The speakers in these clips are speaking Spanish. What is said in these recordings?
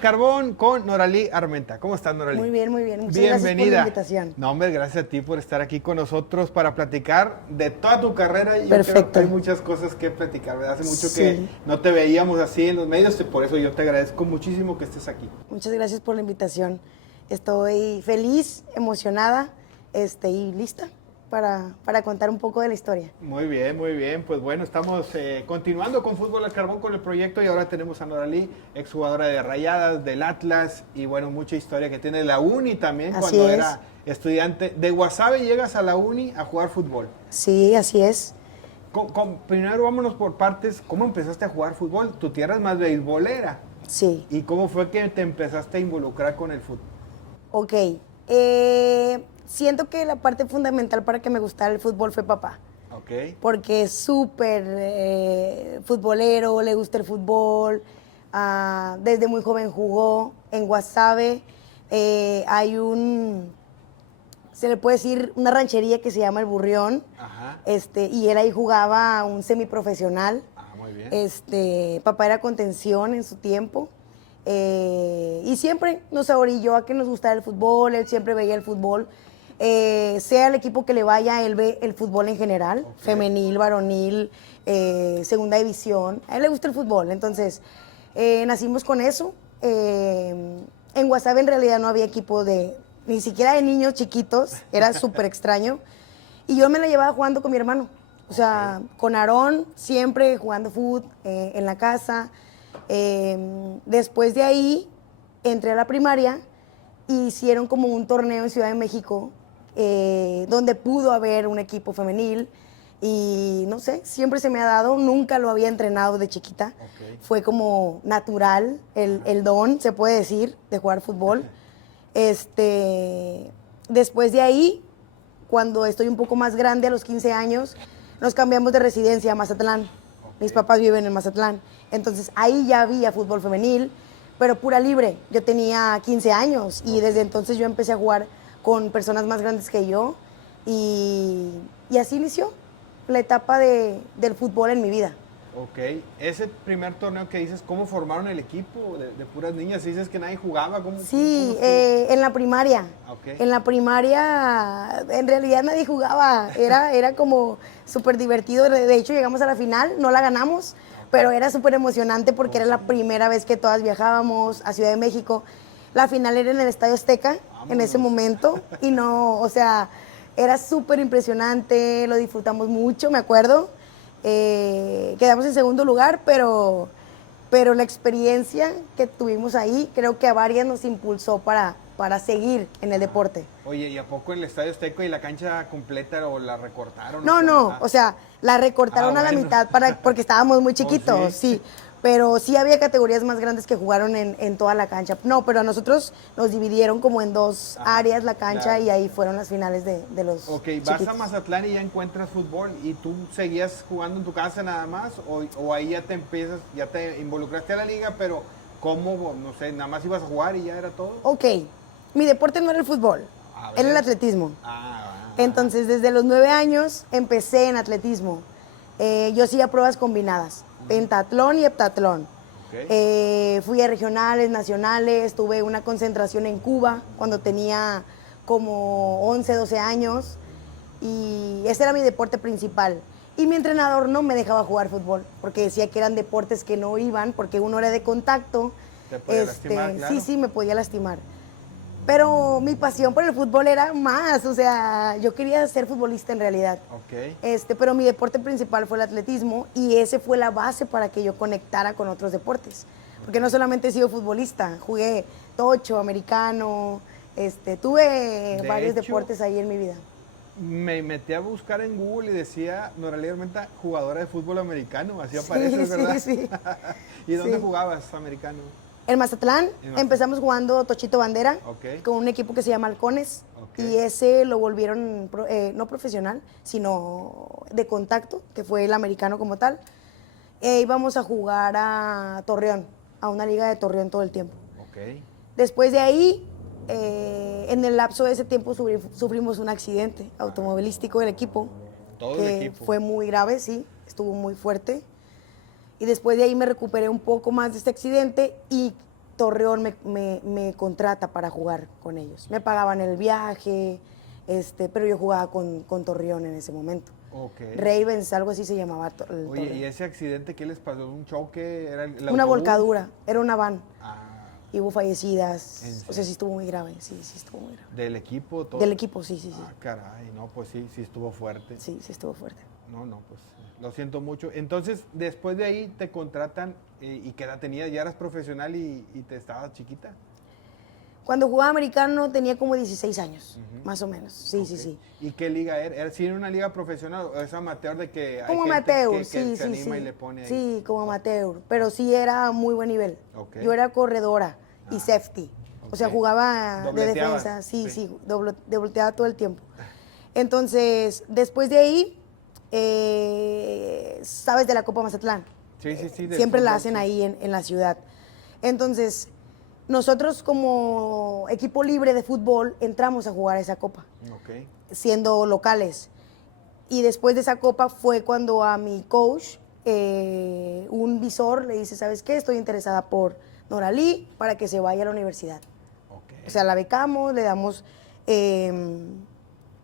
al Carbón con Noralí Armenta. ¿Cómo estás, Noralí? Muy bien, muy bien. Muchas Bienvenida. gracias por la invitación. No, hombre, gracias a ti por estar aquí con nosotros para platicar de toda tu carrera. Y Perfecto. yo creo que hay muchas cosas que platicar, ¿verdad? Hace mucho Sí. que no te veíamos así en los medios, por eso yo te agradezco muchísimo que estés aquí. Muchas gracias por la invitación. Estoy feliz, emocionada y lista para contar un poco de la historia. Muy bien, muy bien. Pues bueno, estamos continuando con Fútbol al Carbón con el proyecto y ahora tenemos a Noralí, exjugadora de Rayadas, del Atlas y bueno, mucha historia que tiene la Uni también. Así cuando es. era estudiante de Guasave llegas a la Uni a jugar fútbol. Sí, así es. Primero vámonos por partes. ¿Cómo empezaste a jugar fútbol? Tu tierra es más beisbolera. Sí. ¿Y cómo fue que te empezaste a involucrar con el fútbol? Ok. Siento que la parte fundamental para que me gustara el fútbol fue papá. Ok. Porque es súper futbolero, le gusta el fútbol. Desde muy joven jugó en Guasave. Hay se le puede decir, una ranchería que se llama El Burrión. Ajá. Y él ahí jugaba un semiprofesional. Muy bien. Papá era contención en su tiempo. Y siempre nos orilló a que nos gustara el fútbol. Él siempre veía el fútbol. Sea el equipo que le vaya, él ve el fútbol en general, Okay. Femenil, varonil, segunda división. A él le gusta el fútbol, entonces nacimos con eso. En Guasave en realidad no había equipo ni siquiera de niños chiquitos, era súper extraño. Y yo me la llevaba jugando con mi hermano, o sea, con Aarón, siempre jugando fútbol en la casa. Después de ahí entré a la primaria y hicieron como un torneo en Ciudad de México donde pudo haber un equipo femenil y no sé, siempre se me ha dado, nunca lo había entrenado de chiquita. Okay. Fue como natural el don, se puede decir, de jugar fútbol. Después de ahí, cuando estoy un poco más grande, a los 15 años, nos cambiamos de residencia a Mazatlán. Okay. Mis papás viven en Mazatlán. Entonces ahí ya había fútbol femenil, pero pura libre. Yo tenía 15 años y desde entonces yo empecé a jugar con personas más grandes que yo y así inició la etapa del fútbol en mi vida. Ok, ese primer torneo que dices, ¿cómo formaron el equipo de puras niñas? Dices que nadie jugaba, ¿cómo? Sí, en la primaria. Okay. En la primaria, en realidad nadie jugaba, era como súper divertido. De hecho, llegamos a la final, no la ganamos, pero era súper emocionante porque era la primera vez que todas viajábamos a Ciudad de México. La final era en el Estadio Azteca, en ese momento, y no, o sea, era súper impresionante, lo disfrutamos mucho, me acuerdo. Quedamos en segundo lugar, pero la experiencia que tuvimos ahí creo que a varias nos impulsó para seguir en el deporte. Oye, ¿y a poco en el Estadio Azteca y la cancha completa o la recortaron? No, o sea, la recortaron a la mitad porque estábamos muy chiquitos, sí. Pero sí había categorías más grandes que jugaron en toda la cancha. No, pero a nosotros nos dividieron como en dos áreas la cancha, claro. Y ahí fueron las finales de los vas chiquitos. a Mazatlán y ya encuentras fútbol y tú seguías jugando en tu casa nada más o ahí ya te involucraste a la liga, pero ¿cómo? No sé, nada más ibas a jugar y ya era todo. Ok, mi deporte no era el fútbol, era el atletismo. Entonces desde los 9 años empecé en atletismo. Yo hacía pruebas combinadas. Pentatlón y heptatlón. Okay. Fui a regionales, nacionales, tuve una concentración en Cuba cuando tenía como 11, 12 años y ese era mi deporte principal. Y mi entrenador no me dejaba jugar fútbol porque decía que eran deportes que no iban porque uno era de contacto. ¿Te podía lastimar, claro? Sí, me podía lastimar. Pero mi pasión por el fútbol era más, o sea, yo quería ser futbolista en realidad. Okay. Pero mi deporte principal fue el atletismo y ese fue la base para que yo conectara con otros deportes. Porque no solamente he sido futbolista, jugué tocho, americano, tuve varios deportes ahí en mi vida. Me metí a buscar en Google y decía Noralí Armenta, jugadora de fútbol americano, así aparece, ¿verdad? Sí. ¿Y dónde jugabas americano? En Mazatlán empezamos jugando tochito bandera con un equipo que se llama Halcones y ese lo volvieron no profesional, sino de contacto, que fue el americano como tal. Íbamos a jugar a Torreón, a una liga de Torreón todo el tiempo. Después de ahí, en el lapso de ese tiempo sufrimos un accidente automovilístico del equipo. Todo que el equipo. Fue muy grave, sí, estuvo muy fuerte. Y después de ahí me recuperé un poco más de este accidente y Torreón me contrata para jugar con ellos. Me pagaban el viaje, pero yo jugaba con Torreón en ese momento. Ok. Ravens, algo así se llamaba. Oye, Torreón. ¿y ese accidente qué les pasó? ¿Un choque? ¿Era el Una autobús? volcadura, era una van. Ah, Y hubo fallecidas. ¿en O serio? sea, sí estuvo muy grave. Sí, sí estuvo muy grave. ¿del equipo todo? Del equipo, sí, sí, sí. Ah, caray, no, pues sí, sí estuvo fuerte. Sí, sí estuvo fuerte. No, pues lo siento mucho. Entonces, después de ahí te contratan y ¿qué edad tenías? ¿Ya eras profesional y te estabas chiquita? Cuando jugaba americano tenía como 16 años, Ujú. más o menos. Sí, sí, Ok. sí. ¿Y qué liga era? ¿Era sí era una liga profesional o es amateur de que hay Como gente amateur, que sí, se sí, anima sí. y le pone ahí? Sí, como amateur, pero sí era muy buen nivel. Ok. Yo era corredora y Ah, safety. O sea, ok. jugaba de ¿Dobleteabas? defensa, sí, Sí. sí, dobleteaba todo el tiempo. Entonces, después de ahí, sabes de la Copa Mazatlán. Sí, sí, sí, del Siempre la fútbol, hacen sí. ahí en la ciudad. Entonces, nosotros como equipo libre de fútbol entramos a jugar esa copa, Ok. siendo locales. Y después de esa copa fue cuando a mi coach, un visor, le dice, ¿sabes qué? Estoy interesada por Noralí para que se vaya a la universidad. Ok. O sea, la becamos, le damos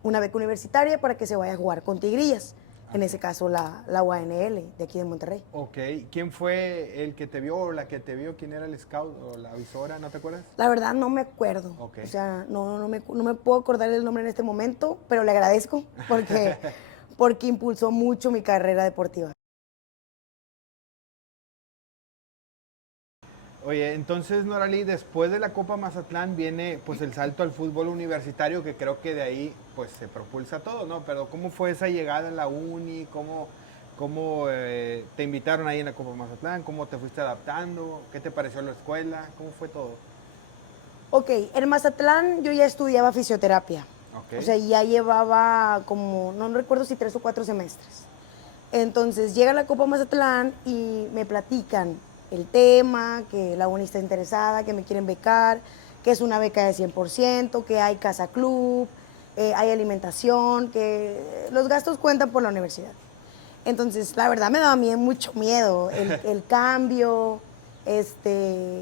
una beca universitaria para que se vaya a jugar con Tigrillas. En ese caso, la UANL de aquí de Monterrey. Ok. ¿Quién fue el que te vio o la que te vio? ¿Quién era el scout o la visora? ¿No te acuerdas? La verdad no me acuerdo. Ok. O sea, no me puedo acordar el nombre en este momento, pero le agradezco porque impulsó mucho mi carrera deportiva. Oye, entonces, Noralí, después de la Copa Mazatlán viene pues el salto al fútbol universitario, que creo que de ahí pues se propulsa todo, ¿no? Pero ¿cómo fue esa llegada a la uni? ¿Cómo te invitaron ahí en la Copa Mazatlán? ¿Cómo te fuiste adaptando? ¿Qué te pareció la escuela? ¿Cómo fue todo? Ok, en Mazatlán yo ya estudiaba fisioterapia. Ok. O sea, ya llevaba como, no recuerdo si 3 o 4 semestres. Entonces llega la Copa Mazatlán y me platican el tema, que la uni está interesada, que me quieren becar, que es una beca de 100%, que hay casa club, hay alimentación, que los gastos cuentan por la universidad. Entonces, la verdad me daba mucho miedo el cambio.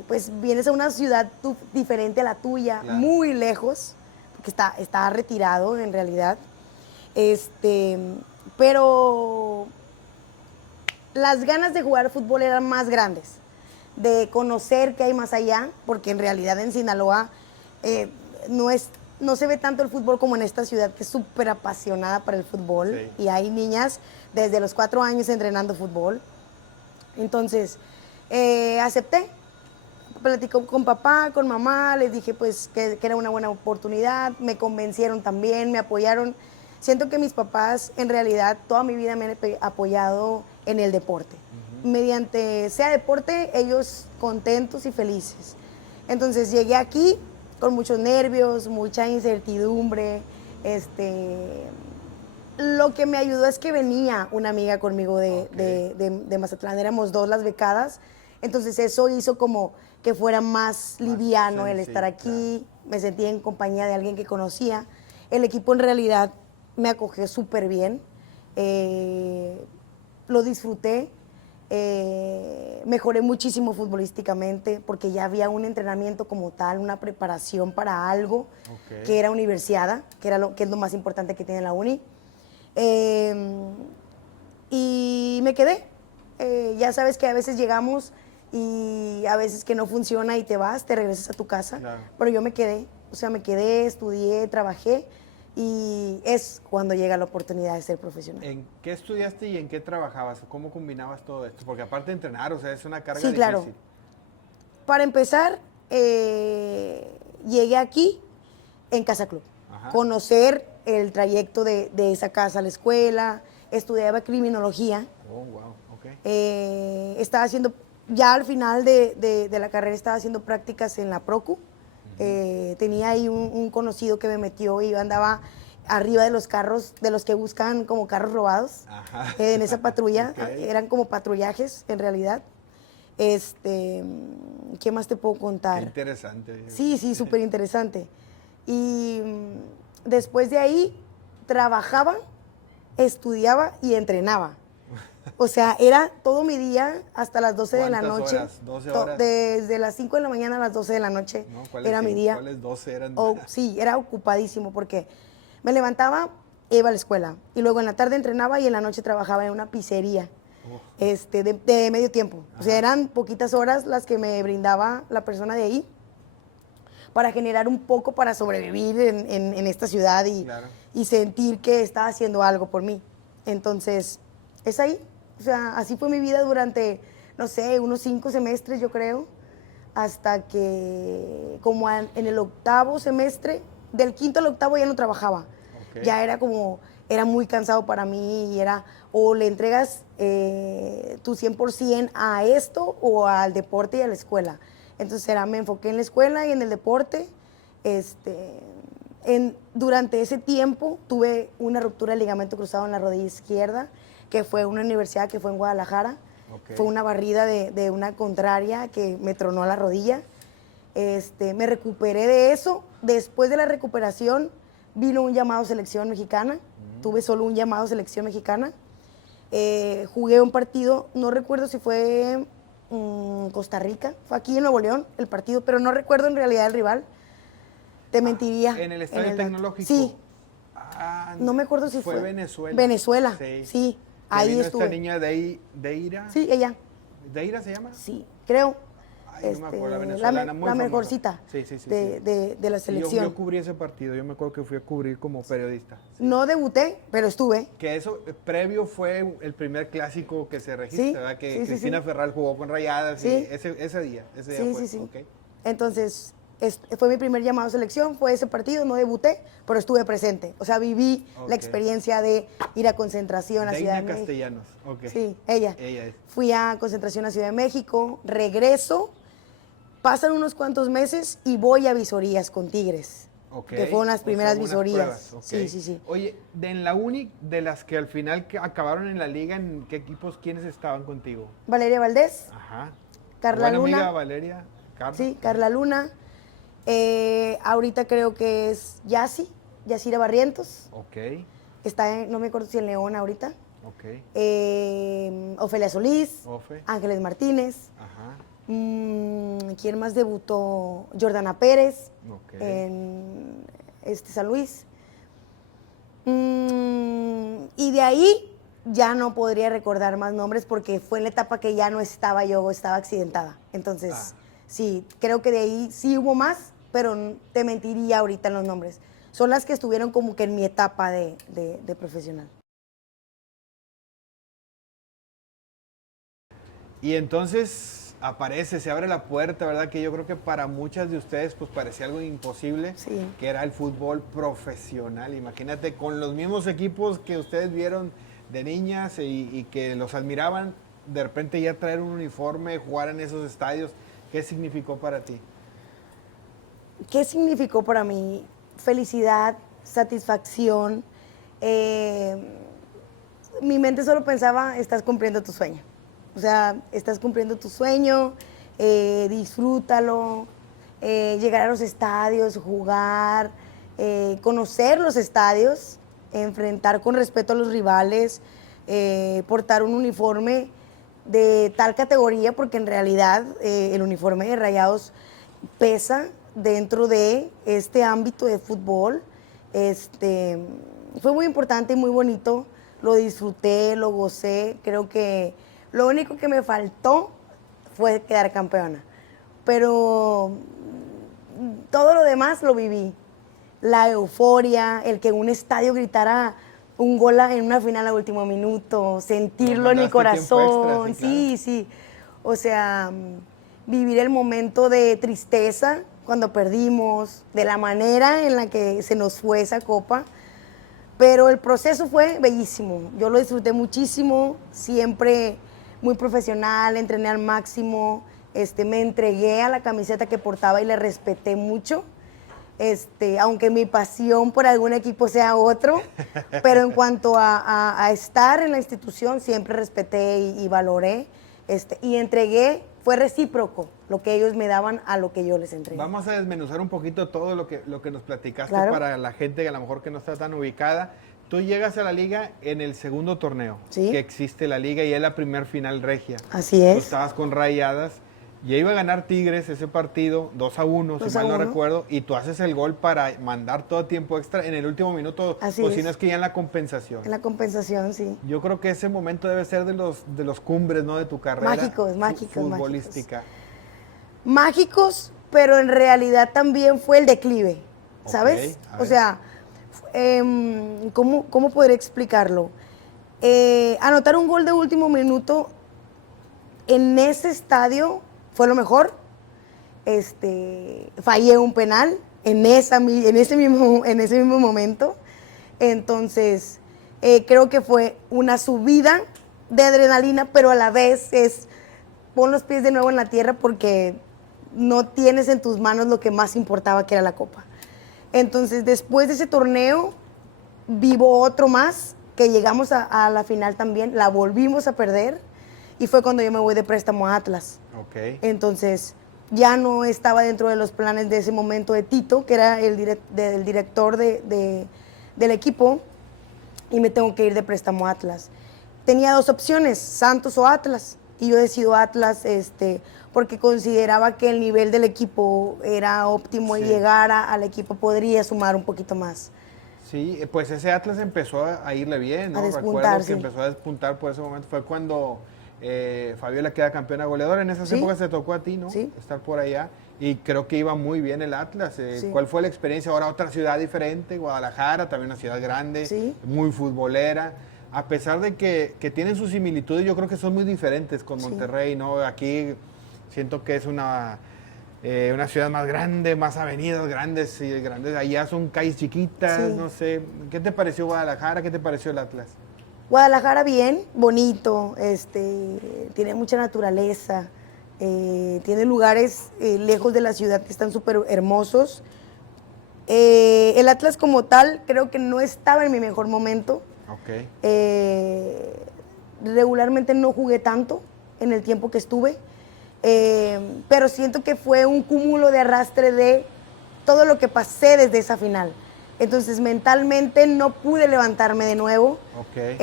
Pues vienes a una ciudad diferente a la tuya, Claro. muy lejos, porque está retirado en realidad. Pero las ganas de jugar fútbol eran más grandes, de conocer qué hay más allá, porque en realidad en Sinaloa eh, no se ve tanto el fútbol como en esta ciudad, que es súper apasionada para el fútbol. Sí. Y hay niñas desde los 4 años entrenando fútbol. Entonces, acepté. Platicó con papá, con mamá, les dije pues que era una buena oportunidad, me convencieron también, me apoyaron. Siento que mis papás en realidad toda mi vida me han apoyado en el deporte. Mediante sea deporte, ellos contentos y felices. Entonces llegué aquí con muchos nervios, mucha incertidumbre. Lo que me ayudó es que venía una amiga conmigo de Mazatlán, éramos 2 las becadas, entonces eso hizo como que fuera más liviano el estar aquí, me sentí en compañía de alguien que conocía. El equipo en realidad me acogió súper bien, lo disfruté, mejoré muchísimo futbolísticamente porque ya había un entrenamiento como tal, una preparación para algo que era universiada, que es lo más importante que tiene la uni. Y me quedé. Ya sabes que a veces llegamos y a veces que no funciona y te vas, te regresas a tu casa. Claro. Pero yo me quedé. O sea, me quedé, estudié, trabajé y es cuando llega la oportunidad de ser profesional. ¿En qué estudiaste y en qué trabajabas? ¿Cómo combinabas todo esto? Porque aparte de entrenar, o sea, es una carga Sí, claro. difícil. Para empezar, llegué aquí en Casa Club. Ajá. Conocer el trayecto de esa casa a la escuela, estudiaba criminología. Oh, wow, ok. Estaba haciendo, ya al final de la carrera estaba haciendo prácticas en la Procu. Tenía ahí un conocido que me metió y yo andaba arriba de los carros, de los que buscan como carros robados. Ajá. En esa patrulla, Ok. eran como patrullajes en realidad. ¿Qué más te puedo contar? Qué interesante. Sí, sí, súper interesante. Y después de ahí trabajaba, estudiaba y entrenaba. O sea, era todo mi día hasta las 12 de la ¿Cuántas noche. horas? 12 horas. Desde las 5 de la mañana a las 12 de la noche No, ¿cuáles era mi cinco? día. ¿Cuáles 12 eran? Sí, era ocupadísimo porque me levantaba, iba a la escuela y luego en la tarde entrenaba y en la noche trabajaba en una pizzería de medio tiempo. O sea, eran poquitas horas las que me brindaba la persona de ahí para generar un poco para sobrevivir en esta ciudad Claro. y sentir que estaba haciendo algo por mí. Entonces, es ahí. O sea, así fue mi vida durante, no sé, unos 5 semestres, yo creo, hasta que como en el octavo semestre, del quinto al octavo ya no trabajaba. Ok. Ya era muy cansado para mí y era o le entregas tu 100% a esto o al deporte y a la escuela. Entonces me enfoqué en la escuela y en el deporte. Durante ese tiempo tuve una ruptura del ligamento cruzado en la rodilla izquierda, que fue una universidad que fue en Guadalajara. Ok. Fue una barrida de una contraria que me tronó la rodilla. Me recuperé de eso. Después de la recuperación vino un llamado a selección mexicana. Tuve solo un llamado a selección mexicana. Jugué un partido, no recuerdo si fue Costa Rica, fue aquí en Nuevo León el partido, pero no recuerdo en realidad el rival. Te mentiría. ¿En el Estadio Tecnológico? Sí. Ah, No me acuerdo si fue Venezuela. Venezuela, sí. Que Ahí vino estuve. esta niña Deira. Sí, ella. ¿Deira se llama? Sí, creo. Ay, no me acuerdo, la venezolana, muy la famosa. mejorcita Sí, sí, sí, de la Sí, selección. yo cubrí ese partido, yo me acuerdo que fui a cubrir como periodista. Sí. No debuté, pero estuve. Que eso previo fue el primer clásico que se registra, Sí, ¿verdad? Que sí, Cristina sí. Ferral jugó con Rayadas Sí. y ese día Sí, fue. sí, sí. Ok. Entonces, fue mi primer llamado a selección, fue ese partido, no debuté, pero estuve presente. O sea, viví Ok. la experiencia de ir a concentración a Ciudad de Deina México. Castellanos, ok. Sí, ella. Ella es. Fui a concentración a Ciudad de México, regreso, pasan unos cuantos meses y voy a visorías con Tigres. Ok. Que fueron las O sea, primeras unas visorías. pruebas, ok. Sí, sí, sí. Oye, en la uni, de las que al final acabaron en la liga, ¿en qué equipos, quiénes estaban contigo? Valeria Valdés, Ajá. Carla Buena Luna. amiga Valeria, Carla. Sí, Carla Luna. Ahorita creo que es Yacira Barrientos. Ok, No me acuerdo si en León ahorita. ok. Ofelia Solís, Ofe. Ángeles Martínez. Ajá. ¿Quién más debutó? Jordana Pérez Ok. en San Luis. Y de ahí ya no podría recordar más nombres porque fue en la etapa que ya no estaba yo, estaba accidentada. Entonces, sí, creo que de ahí sí hubo más, pero te mentiría ahorita en los nombres. Son las que estuvieron como que en mi etapa de profesional. Y entonces aparece, se abre la puerta, ¿verdad? Que yo creo que para muchas de ustedes pues parecía algo imposible, Sí. que era el fútbol profesional. Imagínate, con los mismos equipos que ustedes vieron de niñas y que los admiraban, de repente ya traer un uniforme, jugar en esos estadios, ¿qué significó para ti? ¿Qué significó para mí? Felicidad, satisfacción. Mi mente solo pensaba, estás cumpliendo tu sueño. O sea, estás cumpliendo tu sueño, disfrútalo, llegar a los estadios, jugar, conocer los estadios, enfrentar con respeto a los rivales, portar un uniforme de tal categoría, porque en realidad el uniforme de Rayados pesa dentro de este ámbito de fútbol. Fue muy importante y muy bonito, lo disfruté, lo gocé, creo que lo único que me faltó fue quedar campeona, pero todo lo demás lo viví. La euforia, el que en un estadio gritara un gol en una final a último minuto, sentirlo en mi corazón, Extra, sí, sí, sí. O sea, vivir el momento de tristeza cuando perdimos, de la manera en la que se nos fue esa copa. Pero el proceso fue bellísimo. Yo lo disfruté muchísimo, siempre muy profesional, entrené al máximo, me entregué a la camiseta que portaba y le respeté mucho. Aunque mi pasión por algún equipo sea otro, pero en cuanto a estar en la institución siempre respeté y valoré, y entregué, fue recíproco lo que ellos me daban a lo que yo les entregué. Vamos a desmenuzar un poquito todo lo que nos platicaste, Claro. para la gente que a lo mejor que no está tan ubicada. Tú llegas a la liga en el segundo torneo Sí. que existe la liga y es la primer final regia. Así Tú es. estabas con Rayadas y iba a ganar Tigres ese partido 2-1, si 2 mal a no 1. recuerdo, y tú haces el gol para mandar todo tiempo extra en el último minuto, Así o si es. no es que ya en la compensación. En la compensación, sí. Yo creo que ese momento debe ser de los cumbres, ¿no? De tu carrera Mágicos, futbolística. Mágicos, pero en realidad también fue el declive, ¿sabes? Ok, a O ver. sea, ¿cómo podré explicarlo? Anotar un gol de último minuto en ese estadio fue lo mejor. Fallé un penal en ese mismo momento. Entonces, creo que fue una subida de adrenalina, pero a la vez es pon los pies de nuevo en la tierra porque no tienes en tus manos lo que más importaba, que era la copa. Entonces, después de ese torneo, vivo otro más, que llegamos a la final también, la volvimos a perder, y fue cuando yo me voy de préstamo a Atlas. Ok. Entonces, ya no estaba dentro de los planes de ese momento de Tito, que era el director del equipo, y me tengo que ir de préstamo a Atlas. Tenía dos opciones, Santos o Atlas, y yo decido Atlas porque consideraba que el nivel del equipo era óptimo Sí. y llegar al equipo podría sumar un poquito más. Sí, pues ese Atlas empezó a irle bien, ¿no? A despuntar, Recuerdo que sí. empezó a despuntar por ese momento. Fue cuando Fabiola queda campeona goleadora. En esas Sí. épocas te tocó a ti, ¿no? Sí. Estar por allá. Y creo que iba muy bien el Atlas. Sí. ¿Cuál fue la experiencia? Ahora otra ciudad diferente, Guadalajara, también una ciudad grande, Sí. muy futbolera. A pesar de que tienen sus similitudes, yo creo que son muy diferentes con Sí. Monterrey, ¿no? Aquí siento que es una ciudad más grande, más avenidas grandes y grandes. Allá son calles chiquitas, Sí. no sé. ¿Qué te pareció Guadalajara? ¿Qué te pareció el Atlas? Guadalajara bien, bonito, tiene mucha naturaleza, tiene lugares lejos de la ciudad que están súper hermosos. El Atlas como tal creo que no estaba en mi mejor momento. Ok. Regularmente no jugué tanto en el tiempo que estuve, pero siento que fue un cúmulo de arrastre de todo lo que pasé desde esa final. Entonces mentalmente no pude levantarme de nuevo. Ok.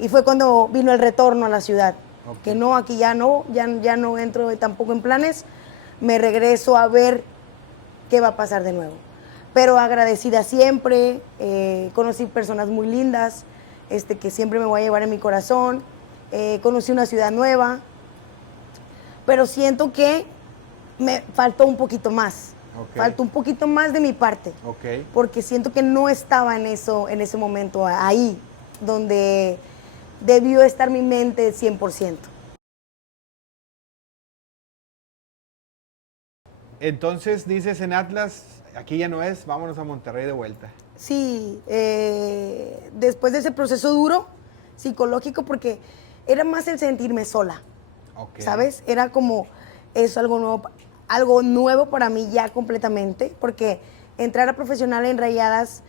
Y fue cuando vino el retorno a la ciudad. Ok. Que no, aquí ya no entro tampoco en planes. Me regreso a ver qué va a pasar de nuevo. Pero agradecida siempre, conocí personas muy lindas, que siempre me voy a llevar en mi corazón. Conocí una ciudad nueva, pero siento que me faltó un poquito más. Ok. Faltó un poquito más de mi parte. Ok. Porque siento que no estaba en ese momento ahí, donde debió estar mi mente 100%. Entonces dices en Atlas, aquí ya no es, vámonos a Monterrey de vuelta. Sí, después de ese proceso duro, psicológico, porque era más el sentirme sola, Ok. ¿sabes? Era como, es algo nuevo para mí ya completamente, porque entrar a profesional en Rayadas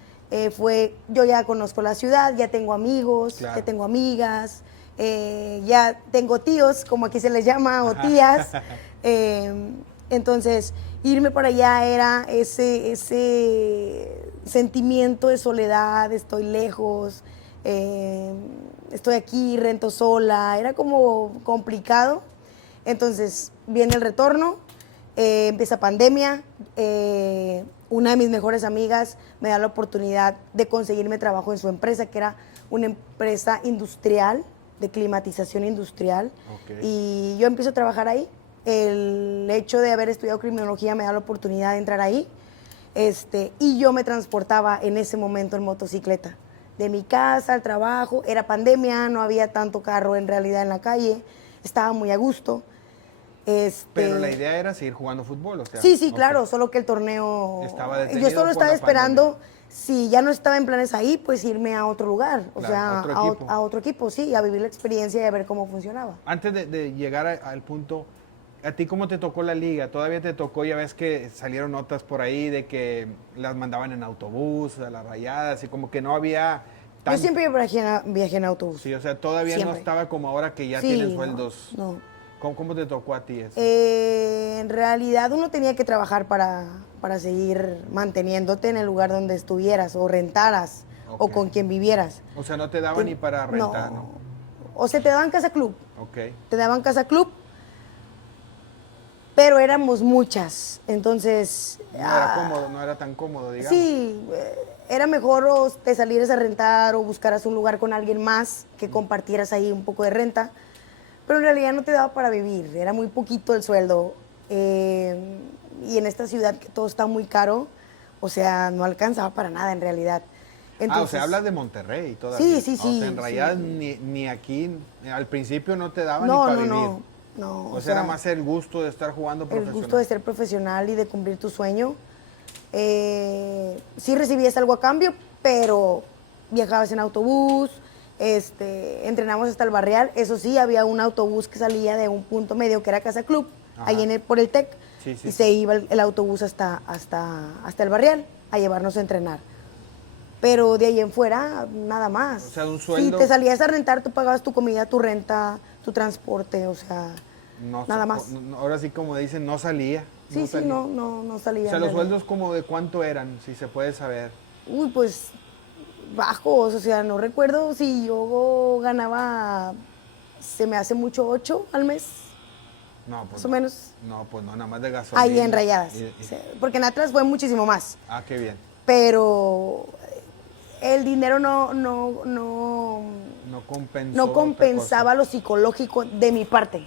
yo ya conozco la ciudad, ya tengo amigos, Claro. ya tengo amigas, ya tengo tíos, como aquí se les llama, o tías. Entonces, irme para allá era ese sentimiento de soledad, estoy lejos, estoy aquí, rento sola, era como complicado. Entonces, viene el retorno, empieza pandemia, una de mis mejores amigas me da la oportunidad de conseguirme trabajo en su empresa, que era una empresa industrial, de climatización industrial, Ok. y yo empiezo a trabajar ahí. El hecho de haber estudiado criminología me da la oportunidad de entrar ahí, y yo me transportaba en ese momento en motocicleta, de mi casa al trabajo. Era pandemia, no había tanto carro en realidad en la calle, estaba muy a gusto. Pero la idea era seguir jugando fútbol, o sea. Sí, sí, ok. claro, solo que el torneo... Estaba Yo detenido solo por estaba la esperando, pandemia. si ya no estaba en planes ahí, pues irme a otro lugar, o Claro, sea, otro equipo. a otro equipo, sí, a vivir la experiencia y a ver cómo funcionaba. Antes de llegar al punto, ¿a ti cómo te tocó la liga? ¿Todavía te tocó? Ya ves que salieron notas por ahí de que las mandaban en autobús a las Rayadas y como que no había... Yo siempre viajé en autobús. Sí, o sea, todavía no Siempre. estaba como ahora que ya Sí, tienen no, sueldos. no. ¿Cómo te tocó a ti eso? En realidad uno tenía que trabajar para seguir manteniéndote en el lugar donde estuvieras o rentaras o Ok. con quien vivieras. O sea, no te daban ni para rentar, ¿no? O sea, te daban casa club. Ok. Te daban casa club, pero éramos muchas. Entonces. No era cómodo, no era tan cómodo, digamos. Sí, era mejor o te salieras a rentar o buscaras un lugar con alguien más que compartieras ahí un poco de renta. Pero en realidad no te daba para vivir, era muy poquito el sueldo. Y en esta ciudad que todo está muy caro, o sea, no alcanzaba para nada en realidad. O sea, hablas de Monterrey todavía. Sí, sí, O sea, sí, en realidad sí. ni aquí, al principio no te daban No, ni para no, vivir. no, no. O sea, era más el gusto de estar jugando el profesional. gusto de ser profesional y de cumplir tu sueño. Sí recibías algo a cambio, pero viajabas en autobús, entrenamos hasta el Barrial. Eso sí, había un autobús que salía de un punto medio que era Casa Club, Ajá. ahí por el TEC, Sí, sí, y sí. se iba el autobús hasta el Barrial a llevarnos a entrenar. Pero de ahí en fuera, nada más. O sea, un sueldo- Si te salías a rentar, tú pagabas tu comida, tu renta, tu transporte, o sea, No, nada más. ahora sí, como dicen, no salía. Sí, salía. no salía. O sea, en los realidad. sueldos como de cuánto eran, si se puede saber. Uy, pues bajos, o sea, no recuerdo si yo ganaba, se me hace mucho 8 al mes, No, pues más o no. menos. No, pues no, nada más de gasolina. Ahí en Rayadas. Y- O sea, porque en Atlas fue muchísimo más. qué bien. Pero el dinero No no compensaba lo psicológico de mi parte.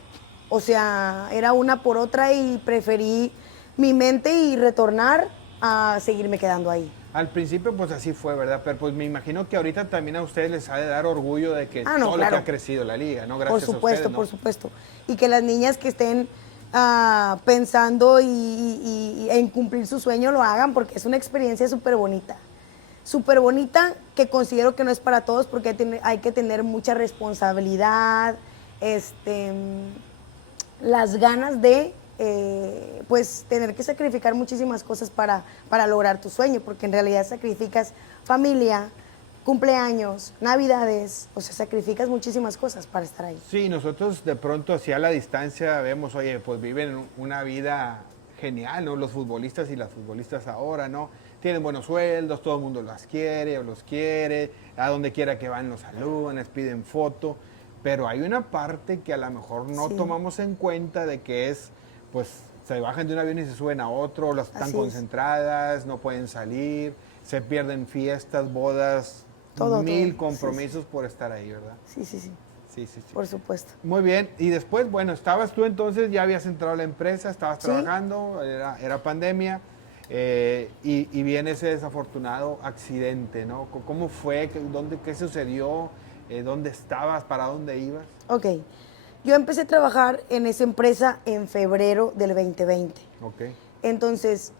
O sea, era una por otra y preferí mi mente y retornar a seguirme quedando ahí. Al principio pues así fue, ¿verdad? Pero pues me imagino que ahorita también a ustedes les ha de dar orgullo de que Ah, no, todo lo claro. que ha crecido la liga, ¿no? Por Gracias supuesto, a ustedes, ¿no? por supuesto. Y que las niñas que estén pensando en cumplir su sueño lo hagan porque es una experiencia súper bonita. Súper bonita que considero que no es para todos porque hay que tener mucha responsabilidad, las ganas de pues tener que sacrificar muchísimas cosas para lograr tu sueño, porque en realidad sacrificas familia, cumpleaños, navidades, o sea, sacrificas muchísimas cosas para estar ahí. Sí, nosotros de pronto así a la distancia vemos, oye, pues viven una vida genial, ¿no? Los futbolistas y las futbolistas ahora, ¿no? Tienen buenos sueldos, todo el mundo las quiere o los quiere, a donde quiera que van los saludan, les piden foto, pero hay una parte que a lo mejor no Sí. tomamos en cuenta de que es, pues, se bajan de un avión y se suben a otro, las están Así es. concentradas, no pueden salir, se pierden fiestas, bodas, Todo, mil todo. compromisos por estar ahí, ¿verdad? Sí, sí, sí, Sí, sí, sí. por supuesto. Muy bien, y después, bueno, estabas tú entonces, ya habías entrado a la empresa, estabas Sí. trabajando, era pandemia, y viene ese desafortunado accidente, ¿no? ¿Cómo fue? ¿Qué sucedió? ¿Dónde estabas? ¿Para dónde ibas? Ok, yo empecé a trabajar en esa empresa en febrero del 2020. Ok, Entonces,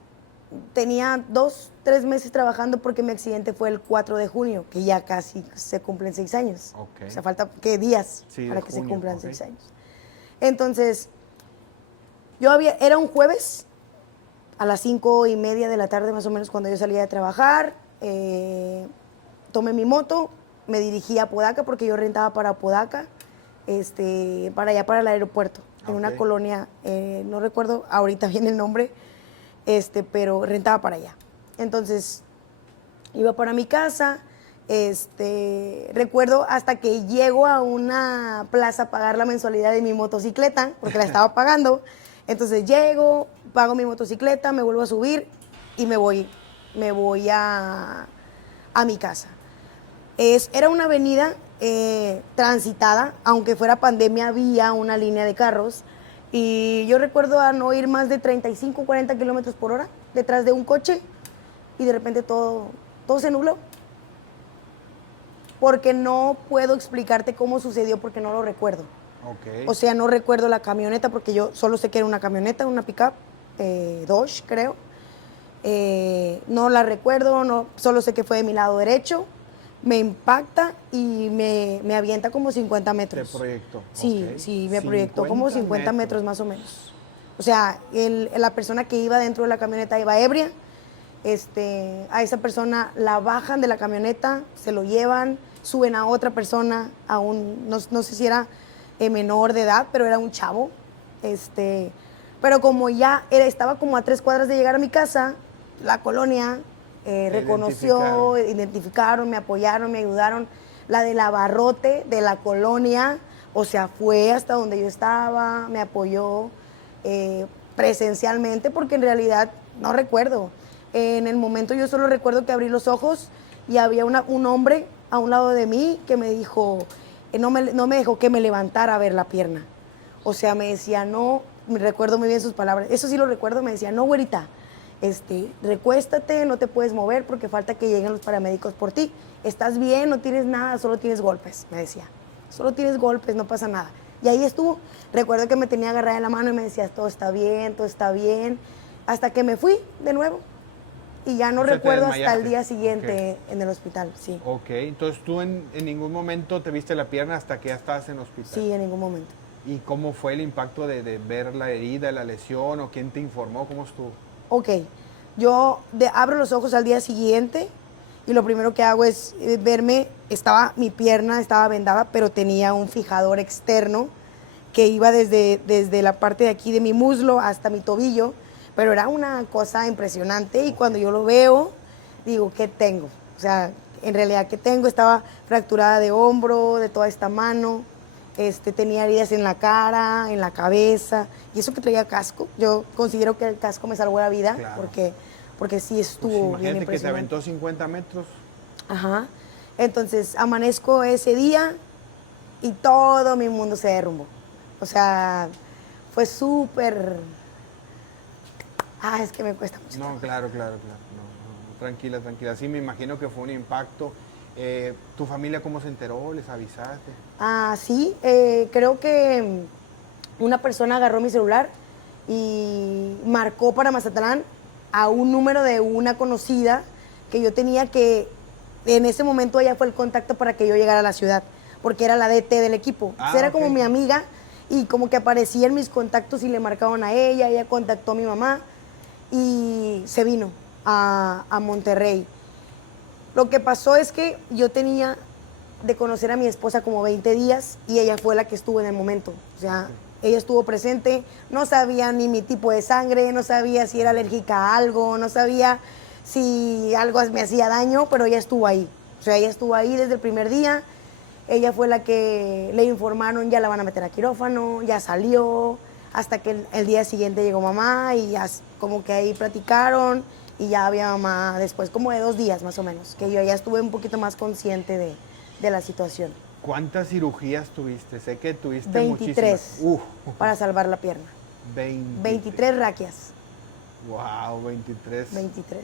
tenía 2, 3 meses trabajando porque mi accidente fue el 4 de junio, que ya casi se cumplen 6 años. Ok. O sea, falta, ¿qué días Sí, para de que junio, se cumplan ok. 6 años? Entonces, era un jueves a las 5:30 de la tarde más o menos cuando yo salía de trabajar, tomé mi moto, me dirigí a Apodaca porque yo rentaba para Apodaca, para allá para el aeropuerto, en una Ok. colonia, no recuerdo ahorita bien el nombre, pero rentaba para allá. Entonces, iba para mi casa, recuerdo hasta que llego a una plaza a pagar la mensualidad de mi motocicleta, porque la estaba pagando. Entonces llego, pago mi motocicleta, me vuelvo a subir y me voy a mi casa. Era una avenida transitada, aunque fuera pandemia había una línea de carros y yo recuerdo a no ir más de 35, 40 kilómetros por hora detrás de un coche y de repente todo se nubló. Porque no puedo explicarte cómo sucedió porque no lo recuerdo. ok. O sea, no recuerdo la camioneta porque yo solo sé que era una camioneta, una pickup, Dodge creo. No la recuerdo, no, solo sé que fue de mi lado derecho, me impacta y me avienta como 50 metros. Te proyectó. Sí, ok. sí, me proyectó como 50 metros más o menos. O sea, la persona que iba dentro de la camioneta iba ebria. A esa persona la bajan de la camioneta, se lo llevan, suben a otra persona, no sé si era menor de edad, pero era un chavo. Pero como ya estaba como a 3 cuadras de llegar a mi casa, la colonia, reconoció, identificaron, me apoyaron, me ayudaron. La del abarrote de la colonia, o sea, fue hasta donde yo estaba, me apoyó presencialmente, porque en realidad no recuerdo. En el momento yo solo recuerdo que abrí los ojos y había un hombre a un lado de mí que me dijo, no me dejó que me levantara a ver la pierna. O sea, me decía, no, me recuerdo muy bien sus palabras, eso sí lo recuerdo, me decía, no, güerita, recuéstate, no te puedes mover porque falta que lleguen los paramédicos por ti. Estás bien, no tienes nada, solo tienes golpes, me decía. Solo tienes golpes, no pasa nada. Y ahí estuvo. Recuerdo que me tenía agarrada en la mano y me decía, todo está bien, hasta que me fui de nuevo. Y ya no recuerdo hasta el día siguiente en el hospital, sí. Ok, entonces tú en ningún momento te viste la pierna hasta que ya estabas en el hospital. Sí, en ningún momento. ¿Y cómo fue el impacto de ver la herida, la lesión, o quién te informó? ¿Cómo estuvo? Ok, yo abro los ojos al día siguiente y lo primero que hago es verme, mi pierna estaba vendada, pero tenía un fijador externo que iba desde la parte de aquí de mi muslo hasta mi tobillo, pero era una cosa impresionante y cuando yo lo veo, digo, ¿qué tengo? O sea, en realidad, ¿qué tengo? Estaba fracturada de hombro, de toda esta mano, tenía heridas en la cara, en la cabeza, y eso que traía casco. Yo considero que el casco me salvó la vida, claro, porque sí estuvo bien impresionante. Imagínate que te aventó 50 metros. Ajá. Entonces, amanezco ese día y todo mi mundo se derrumbó. O sea, fue súper... es que me cuesta mucho. No, claro. No, tranquila. Sí, me imagino que fue un impacto. ¿Tu familia cómo se enteró? ¿Les avisaste? Sí, creo que una persona agarró mi celular y marcó para Mazatlán a un número de una conocida que yo tenía, que en ese momento ella fue el contacto para que yo llegara a la ciudad, porque era la DT del equipo. Era como mi amiga y como que aparecía en mis contactos y le marcaban a ella contactó a mi mamá y se vino a Monterrey. Lo que pasó es que yo tenía de conocer a mi esposa como 20 días y ella fue la que estuvo en el momento. O sea, ella estuvo presente, no sabía ni mi tipo de sangre, no sabía si era alérgica a algo, no sabía si algo me hacía daño, pero ella estuvo ahí. O sea, ella estuvo ahí desde el primer día. Ella fue la que le informaron, ya la van a meter a quirófano, ya salió, hasta que el día siguiente llegó mamá y ya como que ahí platicaron. Y ya había mamá después, como de 2 días más o menos, que yo ya estuve un poquito más consciente de la situación. ¿Cuántas cirugías tuviste? Sé que tuviste 23 muchísimas. Para salvar la pierna. 23 raquias. Wow, 23. 23.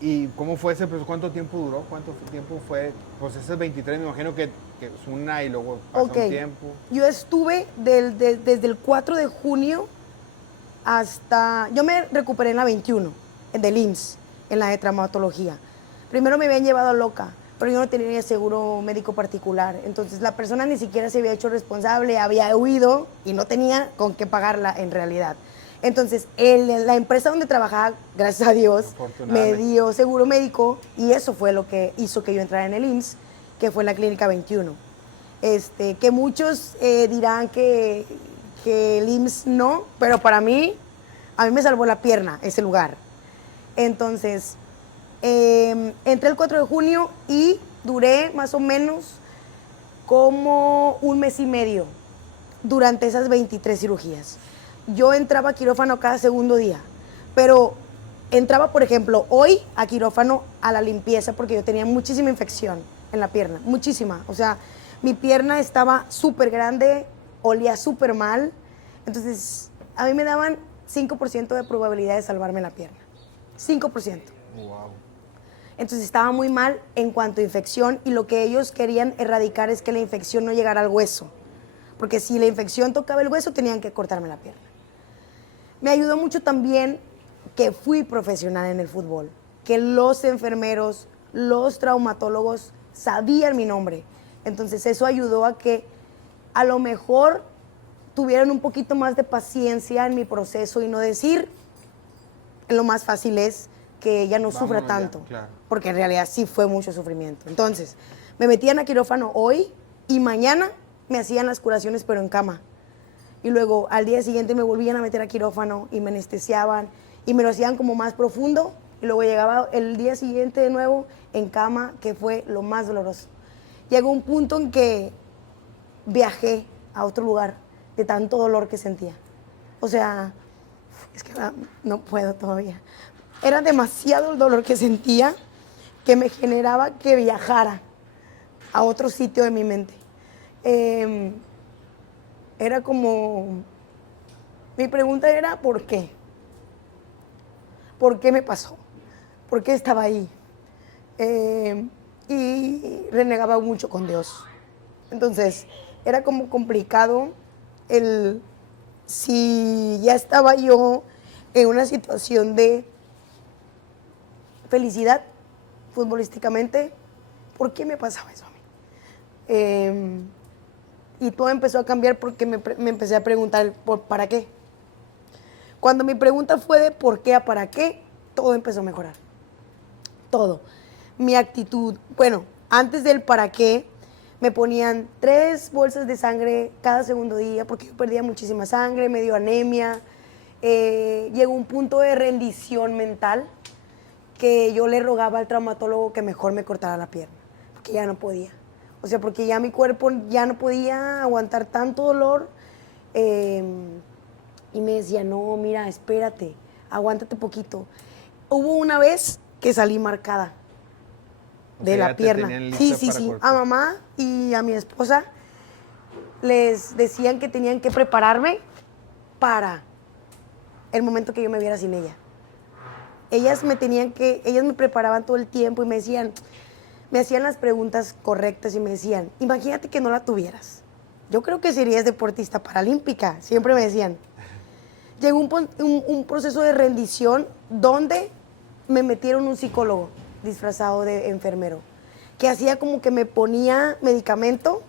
¿Y cómo fue ese proceso? ¿Cuánto tiempo duró? ¿Cuánto tiempo fue? Pues esos 23, me imagino que es una y luego pasó un tiempo. Yo estuve desde el 4 de junio hasta... Yo me recuperé en la 21. Del IMSS, en la de traumatología. Primero me habían llevado loca, pero yo no tenía seguro médico particular. Entonces la persona ni siquiera se había hecho responsable, había huido y no tenía con qué pagarla en realidad. Entonces la empresa donde trabajaba, gracias a Dios, me dio seguro médico y eso fue lo que hizo que yo entrara en el IMSS, que fue en la Clínica 21. Que muchos dirán que el IMSS no, pero para mí, a mí me salvó la pierna ese lugar. Entonces, entré el 4 de junio y duré más o menos como 1 mes y medio durante esas 23 cirugías. Yo entraba a quirófano cada segundo día, pero entraba, por ejemplo, hoy a quirófano a la limpieza porque yo tenía muchísima infección en la pierna, muchísima. O sea, mi pierna estaba súper grande, olía súper mal. Entonces, a mí me daban 5% de probabilidad de salvarme la pierna. 5%. Wow. Entonces estaba muy mal en cuanto a infección y lo que ellos querían erradicar es que la infección no llegara al hueso. Porque si la infección tocaba el hueso, tenían que cortarme la pierna. Me ayudó mucho también que fui profesional en el fútbol, que los enfermeros, los traumatólogos sabían mi nombre. Entonces eso ayudó a que a lo mejor tuvieran un poquito más de paciencia en mi proceso y no decir... Lo más fácil es que ella no sufra tanto, claro, porque en realidad sí fue mucho sufrimiento. Entonces, me metían a quirófano hoy y mañana me hacían las curaciones, pero en cama. Y luego al día siguiente me volvían a meter a quirófano y me anestesiaban y me lo hacían como más profundo y luego llegaba el día siguiente de nuevo en cama, que fue lo más doloroso. Llegó un punto en que viajé a otro lugar de tanto dolor que sentía. O sea, es que no puedo todavía. Era demasiado el dolor que sentía que me generaba que viajara a otro sitio de mi mente. Era como... Mi pregunta era, ¿por qué? ¿Por qué me pasó? ¿Por qué estaba ahí? Y renegaba mucho con Dios. Entonces, era como complicado si ya estaba yo en una situación de felicidad futbolísticamente, ¿por qué me pasaba eso a mí? Y todo empezó a cambiar porque me empecé a preguntar ¿para qué? Cuando mi pregunta fue de por qué a para qué, todo empezó a mejorar. Todo. Mi actitud, bueno, antes del para qué, me ponían 3 bolsas de sangre cada segundo día porque yo perdía muchísima sangre, me dio anemia. Llegó un punto de rendición mental que yo le rogaba al traumatólogo que mejor me cortara la pierna, porque ya no podía. O sea, porque ya mi cuerpo ya no podía aguantar tanto dolor. Y me decía, no, mira, espérate, aguántate poquito. Hubo una vez que salí marcada de la pierna. Sí. A mamá y a mi esposa les decían que tenían que prepararme para el momento que yo me viera sin ella. Ellas me preparaban todo el tiempo y me hacían las preguntas correctas y me decían, imagínate que no la tuvieras. Yo creo que serías deportista paralímpica, siempre me decían. Llegó un proceso de rendición donde me metieron un psicólogo disfrazado de enfermero, que hacía como que me ponía medicamento,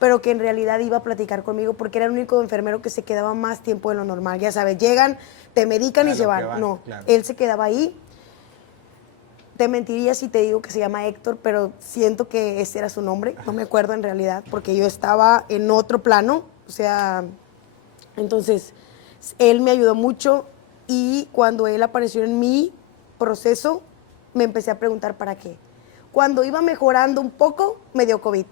pero que en realidad iba a platicar conmigo porque era el único enfermero que se quedaba más tiempo de lo normal. Ya sabes, llegan, te medican y se van. No, claro. Él se quedaba ahí. Te mentiría si te digo que se llama Héctor, pero siento que ese era su nombre. No me acuerdo en realidad porque yo estaba en otro plano. O sea, entonces, él me ayudó mucho y cuando él apareció en mi proceso, me empecé a preguntar para qué. Cuando iba mejorando un poco, me dio COVID.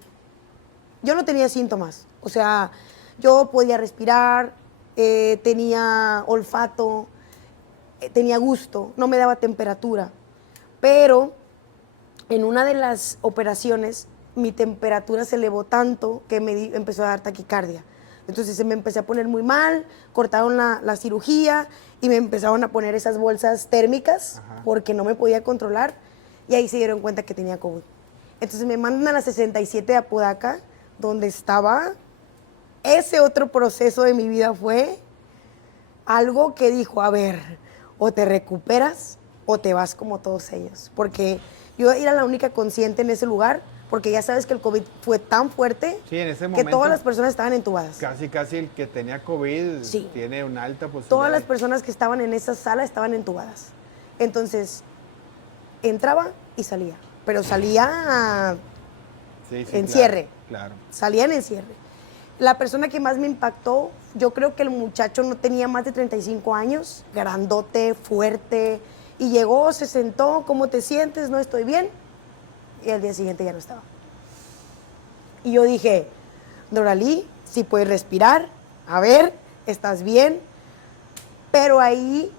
Yo no tenía síntomas, o sea, yo podía respirar, tenía olfato, tenía gusto, no me daba temperatura, pero en una de las operaciones mi temperatura se elevó tanto que empezó a dar taquicardia. Entonces me empecé a poner muy mal, cortaron la cirugía y me empezaron a poner esas bolsas térmicas. Ajá. Porque no me podía controlar y ahí se dieron cuenta que tenía COVID. Entonces me mandan a la 67 de Apodaca, donde estaba. Ese otro proceso de mi vida fue algo que dijo, a ver, o te recuperas o te vas como todos ellos. Porque yo era la única consciente en ese lugar, porque ya sabes que el COVID fue tan fuerte en ese momento, que todas las personas estaban entubadas. Casi el que tenía COVID tiene una alta posibilidad. Todas las personas que estaban en esa sala estaban entubadas. Entonces, entraba y salía, pero salía en cierre. Claro. Salía en encierre. La persona que más me impactó, yo creo que el muchacho no tenía más de 35 años, grandote, fuerte, y llegó, se sentó, ¿cómo te sientes? No estoy bien. Y al día siguiente ya no estaba. Y yo dije, Doralí, sí puedes respirar, a ver, estás bien, pero ahí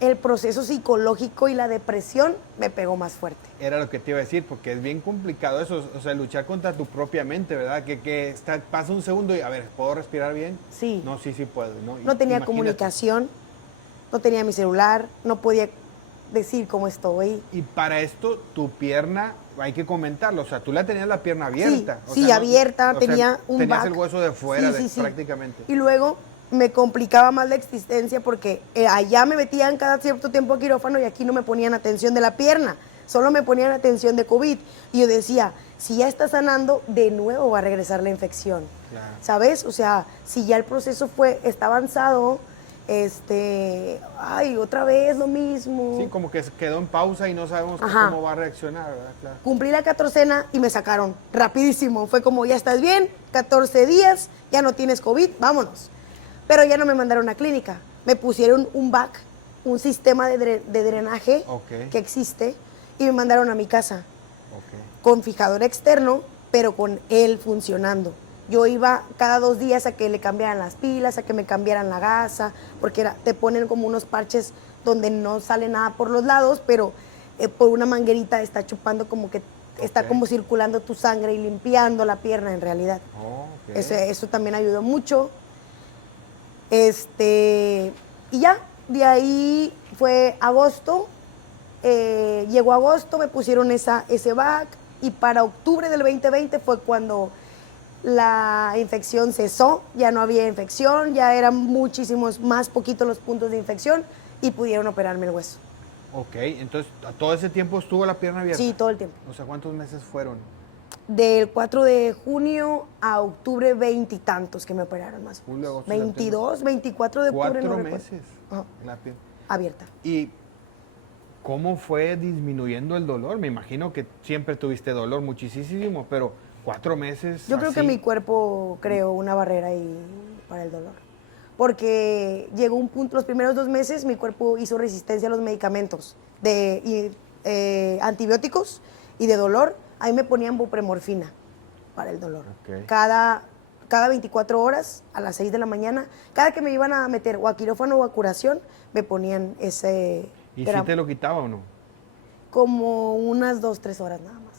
el proceso psicológico y la depresión me pegó más fuerte. Era lo que te iba a decir, porque es bien complicado eso, o sea, luchar contra tu propia mente, ¿verdad? Que pasa un segundo y, a ver, ¿puedo respirar bien? Sí. No, sí puedo. No tenía comunicación, no tenía mi celular, no podía decir cómo estoy. Y para esto, tu pierna, hay que comentarlo, o sea, tú la tenías la pierna abierta. Sí, abierta, tenía un back. Tenías el hueso de fuera prácticamente. Y luego me complicaba más la existencia porque allá me metían cada cierto tiempo a quirófano y aquí no me ponían atención de la pierna, solo me ponían atención de COVID. Y yo decía, si ya está sanando, de nuevo va a regresar la infección. Claro. ¿Sabes? O sea, si ya el proceso está avanzado, otra vez lo mismo. Sí, como que quedó en pausa y no sabemos cómo va a reaccionar, ¿verdad? Claro. Cumplí la 14ª y me sacaron rapidísimo. Fue como, ya estás bien, 14 días, ya no tienes COVID, vámonos. Pero ya no me mandaron a clínica. Me pusieron un back un sistema de drenaje Ok. que existe y me mandaron a mi casa Ok. con fijador externo, pero con él funcionando. Yo iba cada 2 días a que le cambiaran las pilas, a que me cambiaran la gasa, porque te ponen como unos parches donde no sale nada por los lados, pero por una manguerita está chupando como que está Ok. como circulando tu sangre y limpiando la pierna en realidad. Oh, ok. Eso también ayudó mucho. Y ya, de ahí fue agosto, llegó agosto, me pusieron ese VAC y para octubre del 2020 fue cuando la infección cesó, ya no había infección, ya eran muchísimos más poquitos los puntos de infección y pudieron operarme el hueso. Ok, entonces todo ese tiempo estuvo la pierna abierta. Sí, todo el tiempo. O sea, ¿cuántos meses fueron? Del 4 de junio a octubre 20 y tantos que me operaron más. Julio, agosto, 22, 24 de octubre. 4 no recuerdo. meses. Ajá. La pierna. Abierta. ¿Y cómo fue disminuyendo el dolor? Me imagino que siempre tuviste dolor muchísimo, pero 4 meses. Yo creo que así. mi cuerpo creó una barrera ahí para el dolor. Porque llegó un punto, los primeros 2 meses, mi cuerpo hizo resistencia a los medicamentos antibióticos y de dolor. Ahí me ponían bupremorfina para el dolor. Ok. Cada 24 horas, a las 6 de la mañana, cada que me iban a meter o a quirófano o a curación, me ponían ese... ¿Y si te lo quitaba o no? Como unas 2, 3 horas nada más.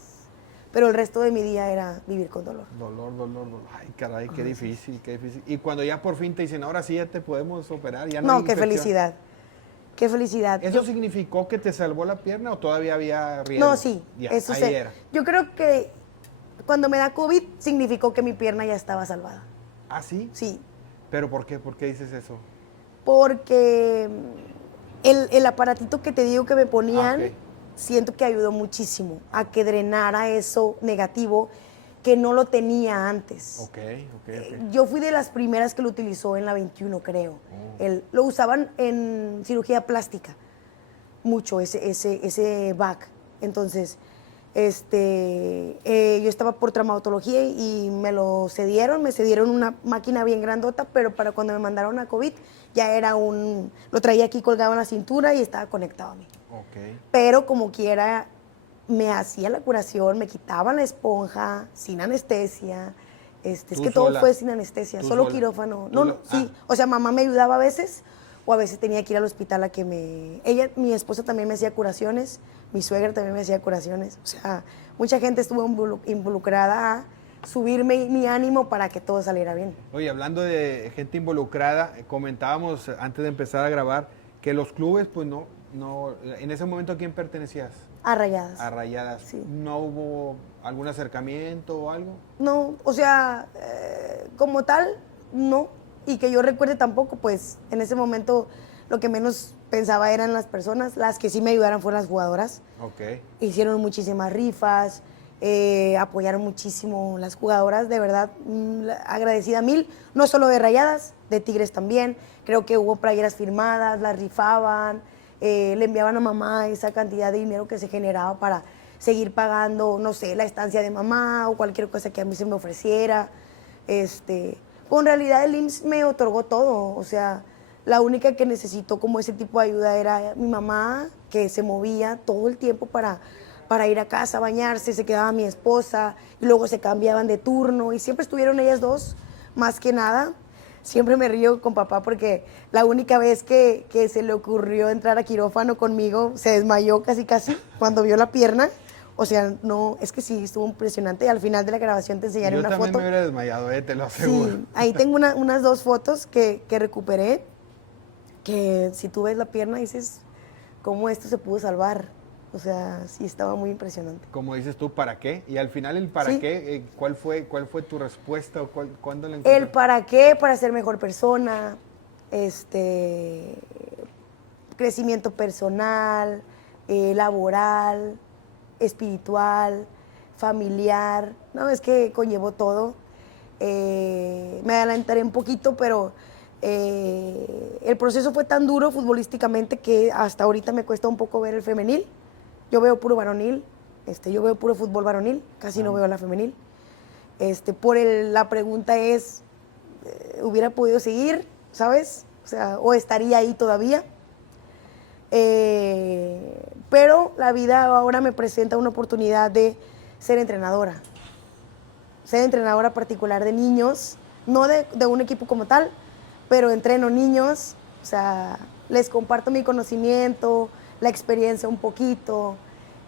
Pero el resto de mi día era vivir con dolor. Dolor. Ay, caray, qué difícil, qué difícil. Y cuando ya por fin te dicen, ahora sí ya te podemos operar, ya no No, hay qué infección. felicidad. Qué felicidad. ¿Eso significó que te salvó la pierna o todavía había riesgo? No, sí, Ya, eso ahí era. Yo creo que cuando me da COVID significó que mi pierna ya estaba salvada. ¿Ah, sí? Sí, ¿Pero por qué? ¿Por qué dices eso? porque el aparatito que te digo que me ponían, Ok. siento que ayudó muchísimo a que drenara eso negativo que no lo tenía antes. Ok. Yo fui de las primeras que lo utilizó en la 21, creo. Lo usaban en cirugía plástica, mucho ese VAC. Entonces, yo estaba por traumatología y me cedieron una máquina bien grandota, pero para cuando me mandaron a COVID ya era lo traía aquí colgado en la cintura y estaba conectado a mí. Ok. Pero como quiera, me hacía la curación, me quitaban la esponja, sin anestesia. Es ¿Tú que todo sola? fue sin anestesia, ¿Tú solo sola? quirófano. ¿Tú No, lo- sí. ah. O sea, mamá me ayudaba a veces, o a veces tenía que ir al hospital a que mi esposa también me hacía curaciones, mi suegra también me hacía curaciones. O sea, mucha gente estuvo involucrada a subirme mi ánimo para que todo saliera bien. Oye, hablando de gente involucrada, comentábamos antes de empezar a grabar que los clubes, pues no, en ese momento, ¿a quién pertenecías? A Rayadas. A Rayadas. Sí. ¿No hubo algún acercamiento o algo? No, o sea, como tal, no. Y que yo recuerde tampoco, pues en ese momento lo que menos pensaba eran las personas. Las que sí me ayudaron fueron las jugadoras. Ok. Hicieron muchísimas rifas, apoyaron muchísimo las jugadoras, de verdad, agradecida mil. No solo de Rayadas, de Tigres también. Creo que hubo playeras firmadas, las rifaban, le enviaban a mamá esa cantidad de dinero que se generaba para seguir pagando, no sé, la estancia de mamá o cualquier cosa que a mí se me ofreciera. Pues en realidad el IMSS me otorgó todo, o sea, la única que necesitó como ese tipo de ayuda era mi mamá, que se movía todo el tiempo para ir a casa a bañarse, se quedaba mi esposa, y luego se cambiaban de turno, y siempre estuvieron ellas dos, más que nada. Siempre me río con papá porque la única vez que se le ocurrió entrar a quirófano conmigo, se desmayó casi cuando vio la pierna. O sea, no, es que sí, estuvo impresionante. Y al final de la grabación te enseñaré una foto. Yo también me hubiera desmayado, te lo aseguro. Sí, ahí tengo unas 2 fotos que recuperé, que si tú ves la pierna dices, ¿cómo esto se pudo salvar? O sea, sí, estaba muy impresionante. Como dices tú, ¿para qué? Y al final el para Sí. qué, ¿cuál fue tu respuesta o cuándo la encontraste? El para qué, para ser mejor persona, crecimiento personal, laboral, espiritual, familiar. No, es que conllevó todo. Me adelantaré un poquito, pero el proceso fue tan duro futbolísticamente que hasta ahorita me cuesta un poco ver el femenil. Yo veo puro varonil, yo veo puro fútbol varonil, casi no veo la femenil. La pregunta es, ¿hubiera podido seguir, sabes? O sea, o estaría ahí todavía. Pero la vida ahora me presenta una oportunidad de ser entrenadora. Ser entrenadora particular de niños, no de un equipo como tal, pero entreno niños, o sea, les comparto mi conocimiento, la experiencia un poquito,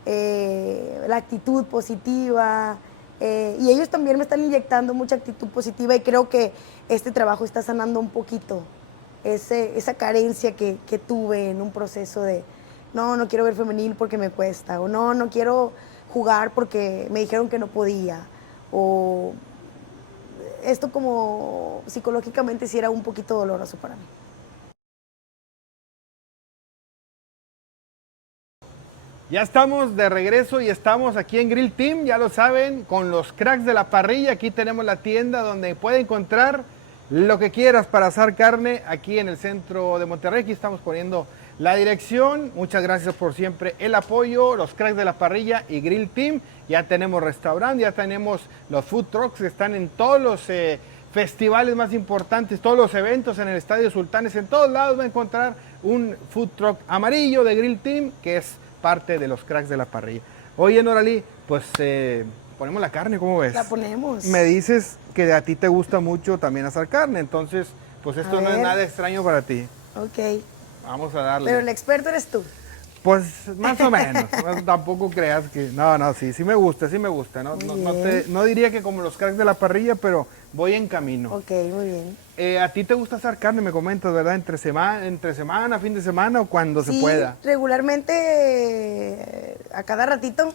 la actitud positiva, y ellos también me están inyectando mucha actitud positiva y creo que este trabajo está sanando un poquito esa carencia que tuve en un proceso de no quiero ver femenil porque me cuesta, o no quiero jugar porque me dijeron que no podía, o esto como psicológicamente sí era un poquito doloroso para mí. Ya estamos de regreso y estamos aquí en Grill Team, ya lo saben, con los cracks de la parrilla. Aquí tenemos la tienda donde puede encontrar lo que quieras para asar carne aquí en el centro de Monterrey. Aquí estamos poniendo la dirección. Muchas gracias por siempre el apoyo, los cracks de la parrilla y Grill Team. Ya tenemos restaurante, ya tenemos los food trucks que están en todos los festivales más importantes, todos los eventos en el Estadio Sultanes. En todos lados va a encontrar un food truck amarillo de Grill Team, que es parte de los cracks de la parrilla. Oye, Noralí, pues ponemos la carne, ¿cómo ves? La ponemos. Me dices que a ti te gusta mucho también asar carne, entonces, pues esto no es nada extraño para ti. Ok. Vamos a darle. Pero el experto eres tú. Pues más o menos, tampoco creas que... No, sí me gusta, no diría que como los cracks de la parrilla, pero voy en camino. Ok, muy bien. ¿A ti te gusta asar carne, me comentas, verdad? ¿Entre semana, fin de semana o cuando se pueda? Regularmente, a cada ratito.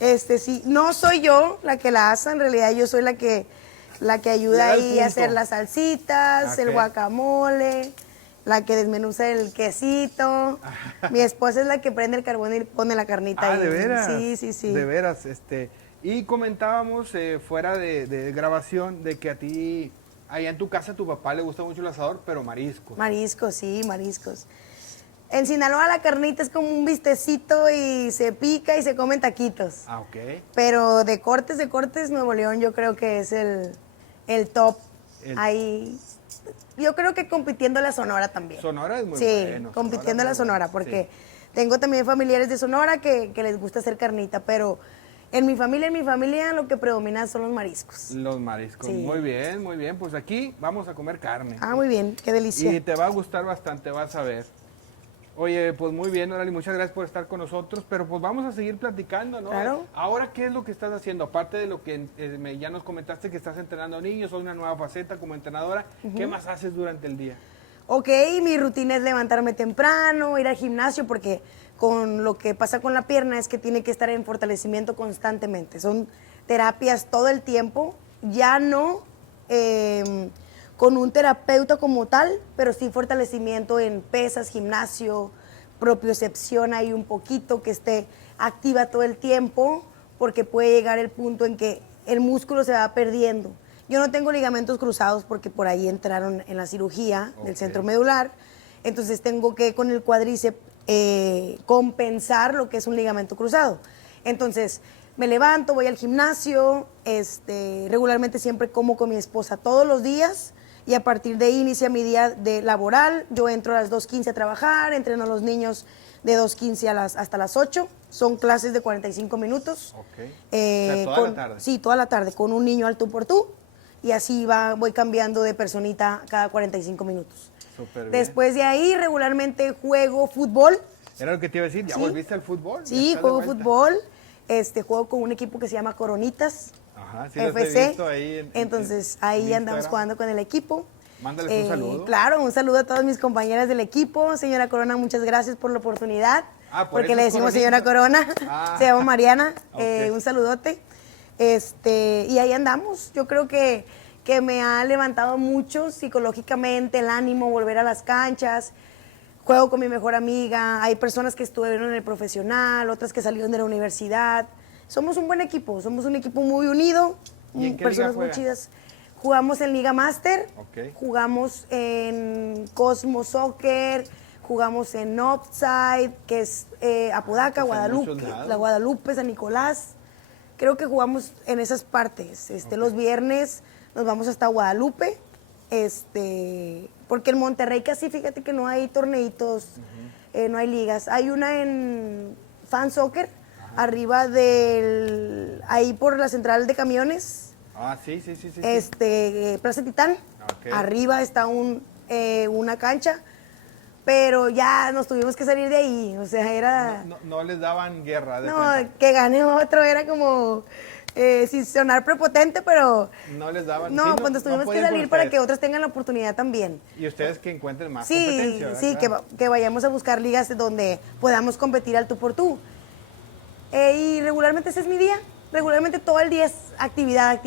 Sí, no soy yo la que la asa, en realidad yo soy la que ayuda ahí a hacer las salsitas, Okay. el guacamole, la que desmenuza el quesito. Mi esposa es la que prende el carbón y pone la carnita ahí. ¿De veras? Sí. De veras, y comentábamos fuera de grabación de que a ti, allá en tu casa, a tu papá le gusta mucho el asador, pero mariscos. Mariscos, sí, mariscos. En Sinaloa la carnita es como un bistecito y se pica y se comen taquitos. Ah, ok. Pero de cortes, Nuevo León yo creo que es el top. Ahí, yo creo que compitiendo la Sonora también. Sonora es muy Sí, bueno. compitiendo la Sonora, porque tengo también familiares de Sonora que les gusta hacer carnita, pero en mi familia lo que predomina son los mariscos. Los mariscos, Sí. muy bien, pues aquí vamos a comer carne. Ah, muy bien, qué delicia. Y te va a gustar bastante, vas a ver. Oye, pues muy bien, Noralí, muchas gracias por estar con nosotros, pero pues vamos a seguir platicando, ¿no? Claro. Ahora, ¿qué es lo que estás haciendo? Aparte de lo que ya nos comentaste que estás entrenando niños, o una nueva faceta como entrenadora, ¿qué más haces durante el día? Ok, mi rutina es levantarme temprano, ir al gimnasio, porque con lo que pasa con la pierna es que tiene que estar en fortalecimiento constantemente. Son terapias todo el tiempo, ya no con un terapeuta como tal, pero sí fortalecimiento en pesas, gimnasio, propiocepción ahí un poquito, que esté activa todo el tiempo, porque puede llegar el punto en que el músculo se va perdiendo. Yo no tengo ligamentos cruzados porque por ahí entraron en la cirugía del centro medular, entonces tengo que con el cuádriceps compensar lo que es un ligamento cruzado. Entonces me levanto, voy al gimnasio, regularmente siempre como con mi esposa todos los días, y a partir de ahí inicia mi día de laboral. Yo entro a las 2:15 a trabajar, entreno a los niños de 2:15 hasta las 8. Son clases de 45 minutos. Ok. O sea, toda la tarde. Sí, toda la tarde, con un niño al tú por tú. Y así voy cambiando de personita cada 45 minutos. Súper bien. Después de ahí, regularmente juego fútbol. Era lo que te iba a decir, ¿ya Sí. volviste al fútbol? Sí, ¿Ya estás de juego vuelta? fútbol. Juego con un equipo que se llama Coronitas. Ajá, sí los he FC. visto ahí Entonces, en ahí andamos Instagram. jugando con el equipo. Mándales un saludo. Claro, un saludo a todas mis compañeras del equipo. Señora Corona, muchas gracias por la oportunidad. Ah, porque eso le es decimos Coronita. señora Corona. Ah. Se llama Mariana. Ok. Un saludote. Y ahí andamos. Yo creo que me ha levantado mucho psicológicamente el ánimo, volver a las canchas. Juego con mi mejor amiga. Hay personas que estuvieron en el profesional, otras que salieron de la universidad. Somos un buen equipo, somos un equipo muy unido, ¿Y en qué personas liga muy juegan? chidas. Jugamos en Liga Master, Ok. jugamos en Cosmo Soccer, jugamos en Offside, que es Apodaca, Pues en muchos Guadalupe, lados. la Guadalupe, San Nicolás. Creo que jugamos en esas partes. Los viernes nos vamos hasta Guadalupe, porque en Monterrey casi, fíjate que no hay torneitos, no hay ligas. Hay una en Fan Soccer, arriba ahí por la central de camiones. Ah, sí. Plaza Titán. Okay. Arriba está una cancha, pero ya nos tuvimos que salir de ahí. O sea, era... No les daban guerra. No, que gane otro era como... sin sonar prepotente, pero... No les daban... No, sí, pues nos tuvimos que salir para que otros tengan la oportunidad también. Y ustedes que encuentren más sí, competencia, ¿verdad? Sí, Claro. que vayamos a buscar ligas donde podamos competir al tú por tú. Y regularmente ese es mi día. Regularmente todo el día es actividad.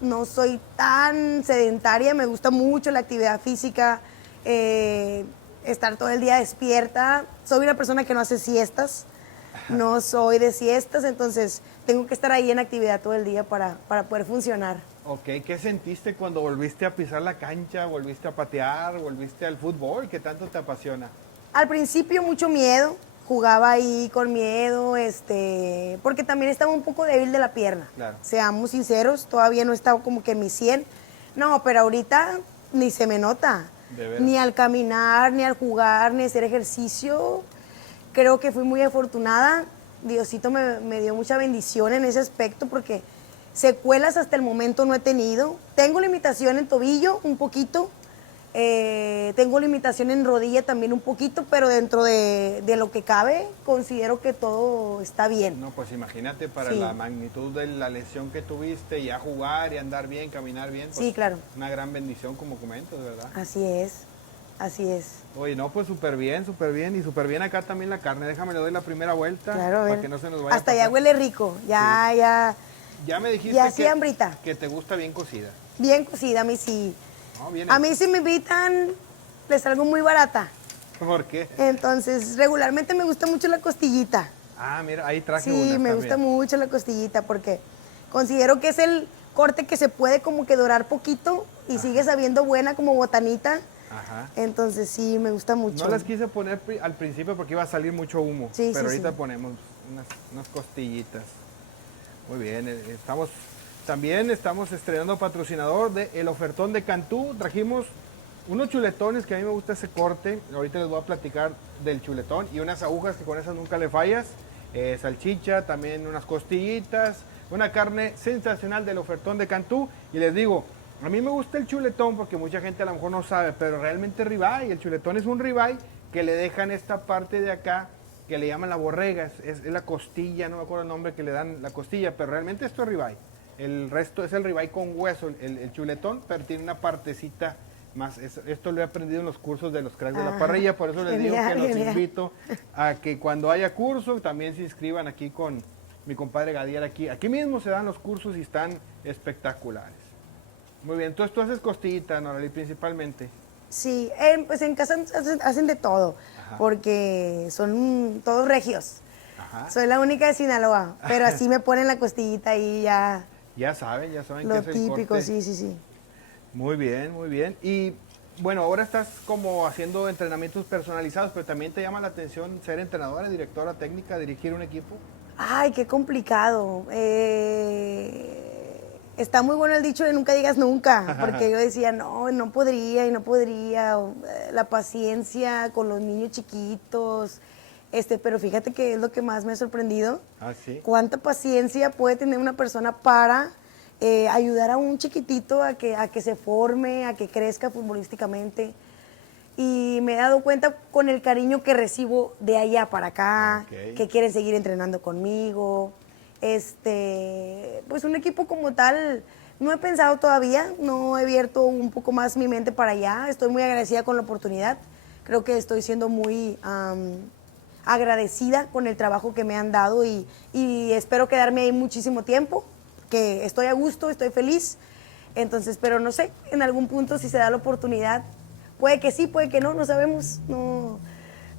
No soy tan sedentaria, me gusta mucho la actividad física, estar todo el día despierta. Soy una persona que no hace siestas, no soy de siestas, entonces tengo que estar ahí en actividad todo el día para poder funcionar. Ok, ¿qué sentiste cuando volviste a pisar la cancha, volviste a patear, volviste al fútbol? ¿Qué tanto te apasiona? Al principio mucho miedo, jugaba ahí con miedo, porque también estaba un poco débil de la pierna. Claro. Seamos sinceros, todavía no estaba como que en mi 100. No, pero ahorita ni se me nota. ¿De veras? Ni al caminar, ni al jugar, ni hacer ejercicio. Creo que fui muy afortunada. Diosito me dio mucha bendición en ese aspecto porque secuelas hasta el momento no he tenido. Tengo limitación en tobillo, un poquito. Tengo limitación en rodilla también un poquito, pero dentro de lo que cabe, considero que todo está bien. No, pues imagínate para Sí. la magnitud de la lesión que tuviste, ya jugar y andar bien, caminar bien. Pues, Sí, claro. Una gran bendición como comentas, ¿verdad? Así es. Oye, no, pues súper bien y súper bien acá también la carne. Déjame, le doy la primera vuelta Claro, a ver. para que no se nos vaya Hasta a ya pasar. huele rico. Ya Ya me dijiste Ya sí, hambrita. que te gusta bien cocida. bien cocida, a mí sí. No, bien A mí si me invitan, les salgo muy barata. ¿Por qué? Entonces, regularmente me gusta mucho la costillita. Ah, mira, ahí traje Sí, unas me también. gusta mucho la costillita porque considero que es el corte que se puede como que dorar poquito y sigue sabiendo buena como botanita. Ajá. Entonces sí, me gusta mucho. No las quise poner al principio porque iba a salir mucho humo. Sí, pero sí, ahorita sí. ponemos unas costillitas. Muy bien, también estamos estrenando patrocinador de El Ofertón de Cantú. Trajimos unos chuletones que a mí me gusta ese corte. Ahorita les voy a platicar del chuletón y unas agujas que con esas nunca le fallas. Salchicha, también unas costillitas, una carne sensacional del Ofertón de Cantú. Y les digo, a mí me gusta el chuletón porque mucha gente a lo mejor no sabe, pero realmente es ribeye. El chuletón es un ribeye que le dejan esta parte de acá que le llaman la borrega, es la costilla, no me acuerdo el nombre que le dan la costilla, pero realmente esto es ribeye. El resto es el ribeye con hueso, el chuletón, pero tiene una partecita más. Esto lo he aprendido en los cursos de los cracks de la parrilla, por eso les digo que los invito a que cuando haya curso también se inscriban aquí con mi compadre Gadiel. Aquí mismo se dan los cursos y están espectaculares. Muy bien, entonces tú haces costillita, Norali, principalmente. Sí, pues en casa hacen de todo, Ajá. porque son todos regios. Ajá. Soy la única de Sinaloa, pero así me ponen la costillita ahí ya. Ya saben Lo qué es el típico, corte. sí. Muy bien, muy bien. Y bueno, ahora estás como haciendo entrenamientos personalizados, pero también te llama la atención ser entrenadora, directora técnica, dirigir un equipo. Ay, qué complicado. Está muy bueno el dicho de nunca digas nunca, porque yo decía, no podría. La paciencia con los niños chiquitos. Pero fíjate que es lo que más me ha sorprendido. Ah, sí. Cuánta paciencia puede tener una persona para ayudar a un chiquitito a que se forme, a que crezca futbolísticamente. Y me he dado cuenta con el cariño que recibo de allá para acá, Ok. que quieren seguir entrenando conmigo. Pues un equipo como tal, no he pensado todavía, no he abierto un poco más mi mente para allá. Estoy muy agradecida con la oportunidad. Creo que estoy siendo muy agradecida con el trabajo que me han dado y espero quedarme ahí muchísimo tiempo, que estoy a gusto, estoy feliz. Entonces, pero no sé, en algún punto si se da la oportunidad, puede que sí, puede que no sabemos.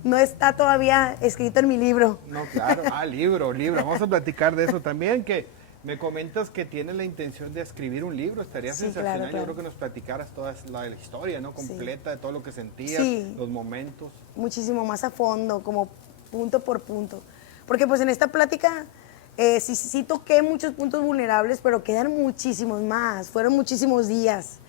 No está todavía escrito en mi libro. No, claro. Ah, libro. Vamos a platicar de eso también, que me comentas que tienes la intención de escribir un libro. Estaría Sí, sensacional. claro. Yo creo que nos platicaras toda la historia, ¿no? Completa, de todo lo que sentías, Sí. los momentos. Muchísimo más a fondo, como punto por punto. Porque pues en esta plática sí toqué muchos puntos vulnerables, pero quedan muchísimos más. Fueron muchísimos días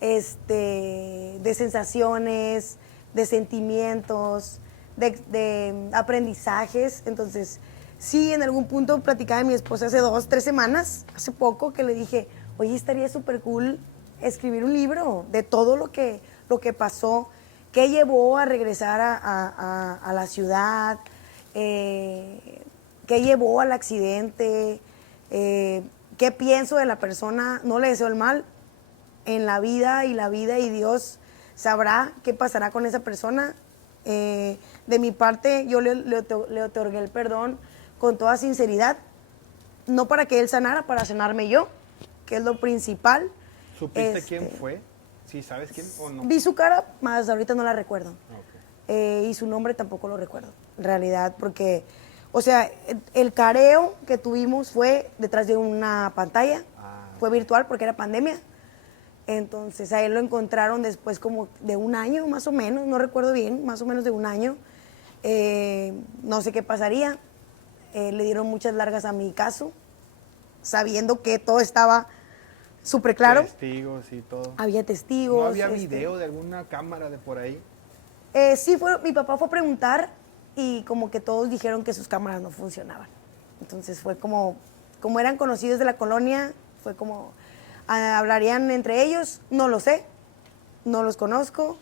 de sensaciones, de sentimientos, de aprendizajes. Entonces, sí, en algún punto platicaba de mi esposa hace 2, 3 semanas, hace poco, que le dije, oye, estaría súper cool escribir un libro de todo lo que pasó, qué llevó a regresar a la ciudad, qué llevó al accidente, qué pienso de la persona. No le deseo el mal en la vida, y Dios sabrá qué pasará con esa persona. De mi parte, yo le otorgué el perdón con toda sinceridad, no para que él sanara, para sanarme yo, que es lo principal. ¿Supiste quién fue? ¿Sí sabes quién o no? Vi su cara, más ahorita no la recuerdo. Okay. Y su nombre tampoco lo recuerdo, en realidad, porque, o sea, el careo que tuvimos fue detrás de una pantalla, fue virtual porque era pandemia. Entonces a él lo encontraron después como de un año, más o menos, no recuerdo bien, más o menos de un año. No sé qué pasaría. Le dieron muchas largas a mi caso, sabiendo que todo estaba súper claro. Testigos y todo. Había testigos. ¿No había video de alguna cámara de por ahí? Sí, mi papá fue a preguntar y como que todos dijeron que sus cámaras no funcionaban. Entonces fue como eran conocidos de la colonia, fue como, hablarían entre ellos, no lo sé, no los conozco,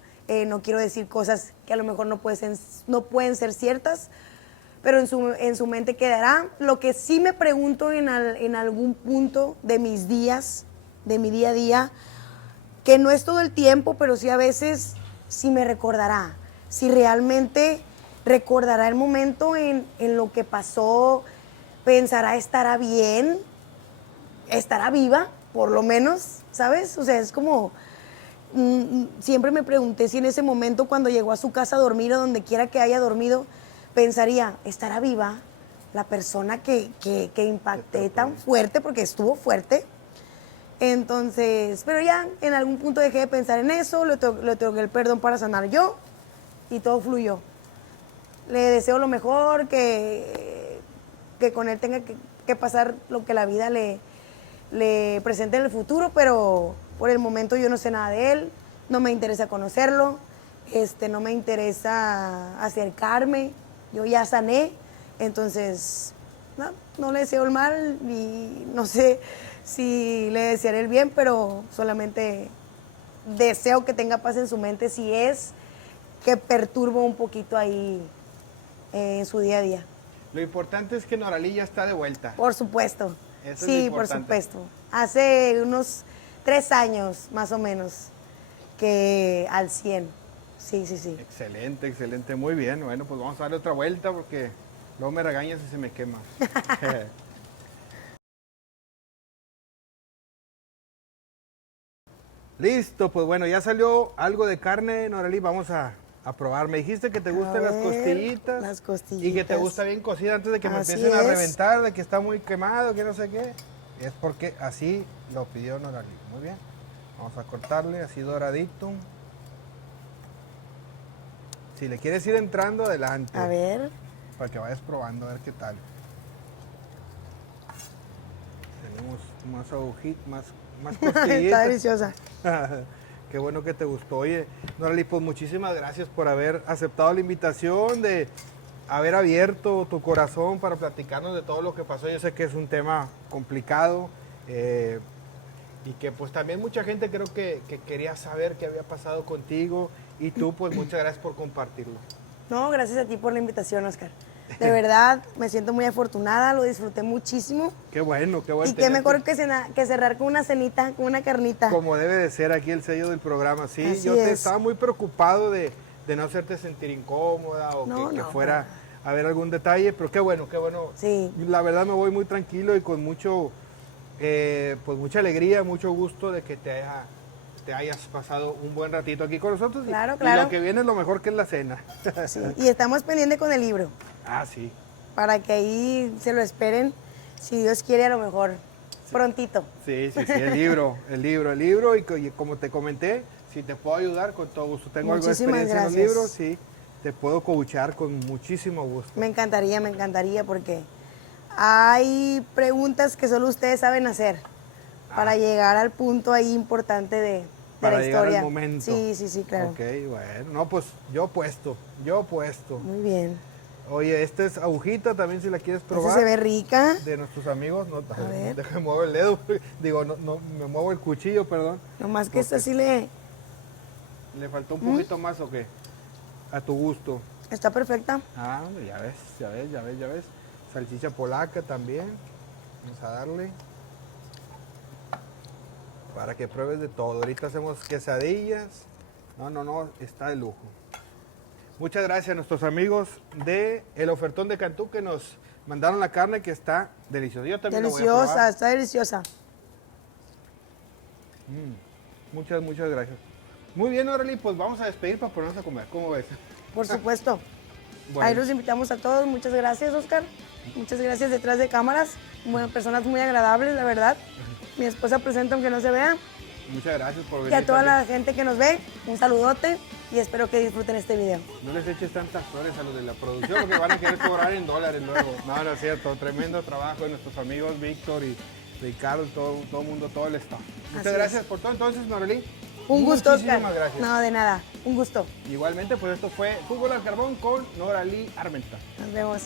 no quiero decir cosas que a lo mejor no pueden ser ciertas, pero en su mente quedará. Lo que sí me pregunto en algún punto de mis días, de mi día a día, que no es todo el tiempo, pero sí a veces, sí me recordará, si realmente recordará el momento en lo que pasó, pensará, estará bien, estará viva, por lo menos, ¿sabes? O sea, es como, siempre me pregunté si en ese momento, cuando llegó a su casa a dormir o donde quiera que haya dormido, pensaría, ¿estará viva la persona que impacté tan fuerte? Porque estuvo fuerte. Entonces, pero ya en algún punto dejé de pensar en eso, le otorgué el perdón para sanar yo y todo fluyó. Le deseo lo mejor, que con él tenga que pasar lo que la vida le presente en el futuro, pero por el momento yo no sé nada de él, no me interesa conocerlo, no me interesa acercarme, yo ya sané, entonces no le deseo el mal y no sé si le desearé el bien, pero solamente deseo que tenga paz en su mente si es que perturbo un poquito ahí en su día a día. Lo importante es que Noralí ya está de vuelta. Por supuesto. Eso sí, es lo por importante. supuesto. Hace unos 3 años, más o menos, que al 100. Sí. Excelente, excelente. Muy bien. Bueno, pues vamos a darle otra vuelta porque luego me regañas y se me quema. Listo, pues bueno, ya salió algo de carne, Noralí. Vamos a probar. Me dijiste que te gustan las costillitas. Las costillitas. Y que te gusta bien cocida antes de que me Así empiecen a es. reventar, de que está muy quemado, que no sé qué. Es porque así lo pidió Noralí. Muy bien. Vamos a cortarle así doradito. Si le quieres ir entrando, adelante. A ver. Para que vayas probando, a ver qué tal. Tenemos más agujitas, más costillitas. Está deliciosa. Qué bueno que te gustó. Oye, Noralí, pues muchísimas gracias por haber aceptado la invitación, de haber abierto tu corazón para platicarnos de todo lo que pasó. Yo sé que es un tema complicado y que pues también mucha gente creo que quería saber qué había pasado contigo, y tú pues muchas gracias por compartirlo. No, gracias a ti por la invitación, Oscar. De verdad, me siento muy afortunada, lo disfruté muchísimo. Qué bueno, qué bueno. Y qué mejor que cerrar con una cenita, con una carnita. Como debe de ser aquí el sello del programa. Sí, Así yo es. estaba muy preocupado de no hacerte sentir incómoda o que fuera a haber algún detalle, pero qué bueno, qué bueno. Sí. La verdad me voy muy tranquilo y con pues mucha alegría, mucho gusto de que te hayas pasado un buen ratito aquí con nosotros. Claro, y claro. lo que viene es lo mejor, que es la cena. Sí. Y estamos pendientes con el libro. Ah, sí. Para que ahí se lo esperen, si Dios quiere, a lo mejor prontito. Sí, el libro, y como te comenté, si te puedo ayudar, con todo gusto. Tengo algo de Muchísimas experiencia gracias. en los libros, sí, te puedo coachear con muchísimo gusto. Me encantaría, porque hay preguntas que solo ustedes saben hacer para llegar al punto ahí importante para la llegar historia. al momento. Sí, sí, sí, claro. Ok, bueno, no, pues yo puesto. Muy bien. Oye, esta es agujita también si la quieres probar. Esta se ve rica. De nuestros amigos, no, A ver. déjame mover el dedo, digo, no, me muevo el cuchillo, perdón. Nomás que esta sí le... ¿Le faltó un poquito más o qué? A tu gusto. Está perfecta. Ah, ya ves. Salchicha polaca también. Vamos a darle. Para que pruebes de todo. Ahorita hacemos quesadillas. No, está de lujo. Muchas gracias a nuestros amigos de El Ofertón de Cantú que nos mandaron la carne que está deliciosa. Yo también la voy a probar. Deliciosa, está deliciosa. Muchas gracias. Muy bien, Orly, pues vamos a despedir para ponernos a comer. ¿Cómo ves? Por supuesto. Bueno. Ahí los invitamos a todos. Muchas gracias, Oscar. Muchas gracias detrás de cámaras. Bueno, personas muy agradables, la verdad. Mi esposa presente aunque no se vea. Muchas gracias por venir. Y a toda también. la gente que nos ve, un saludote y espero que disfruten este video. No les eches tantas flores a los de la producción porque van a querer cobrar en dólares luego. No es cierto. Tremendo trabajo de nuestros amigos Víctor y Ricardo, todo el mundo, todo el staff. Muchas Así gracias por todo entonces, Norely. Un gusto, Oscar. Muchísimas gracias. No, de nada. Un gusto. Igualmente, pues esto fue Fútbol al Carbón con Norely Armenta. Nos vemos.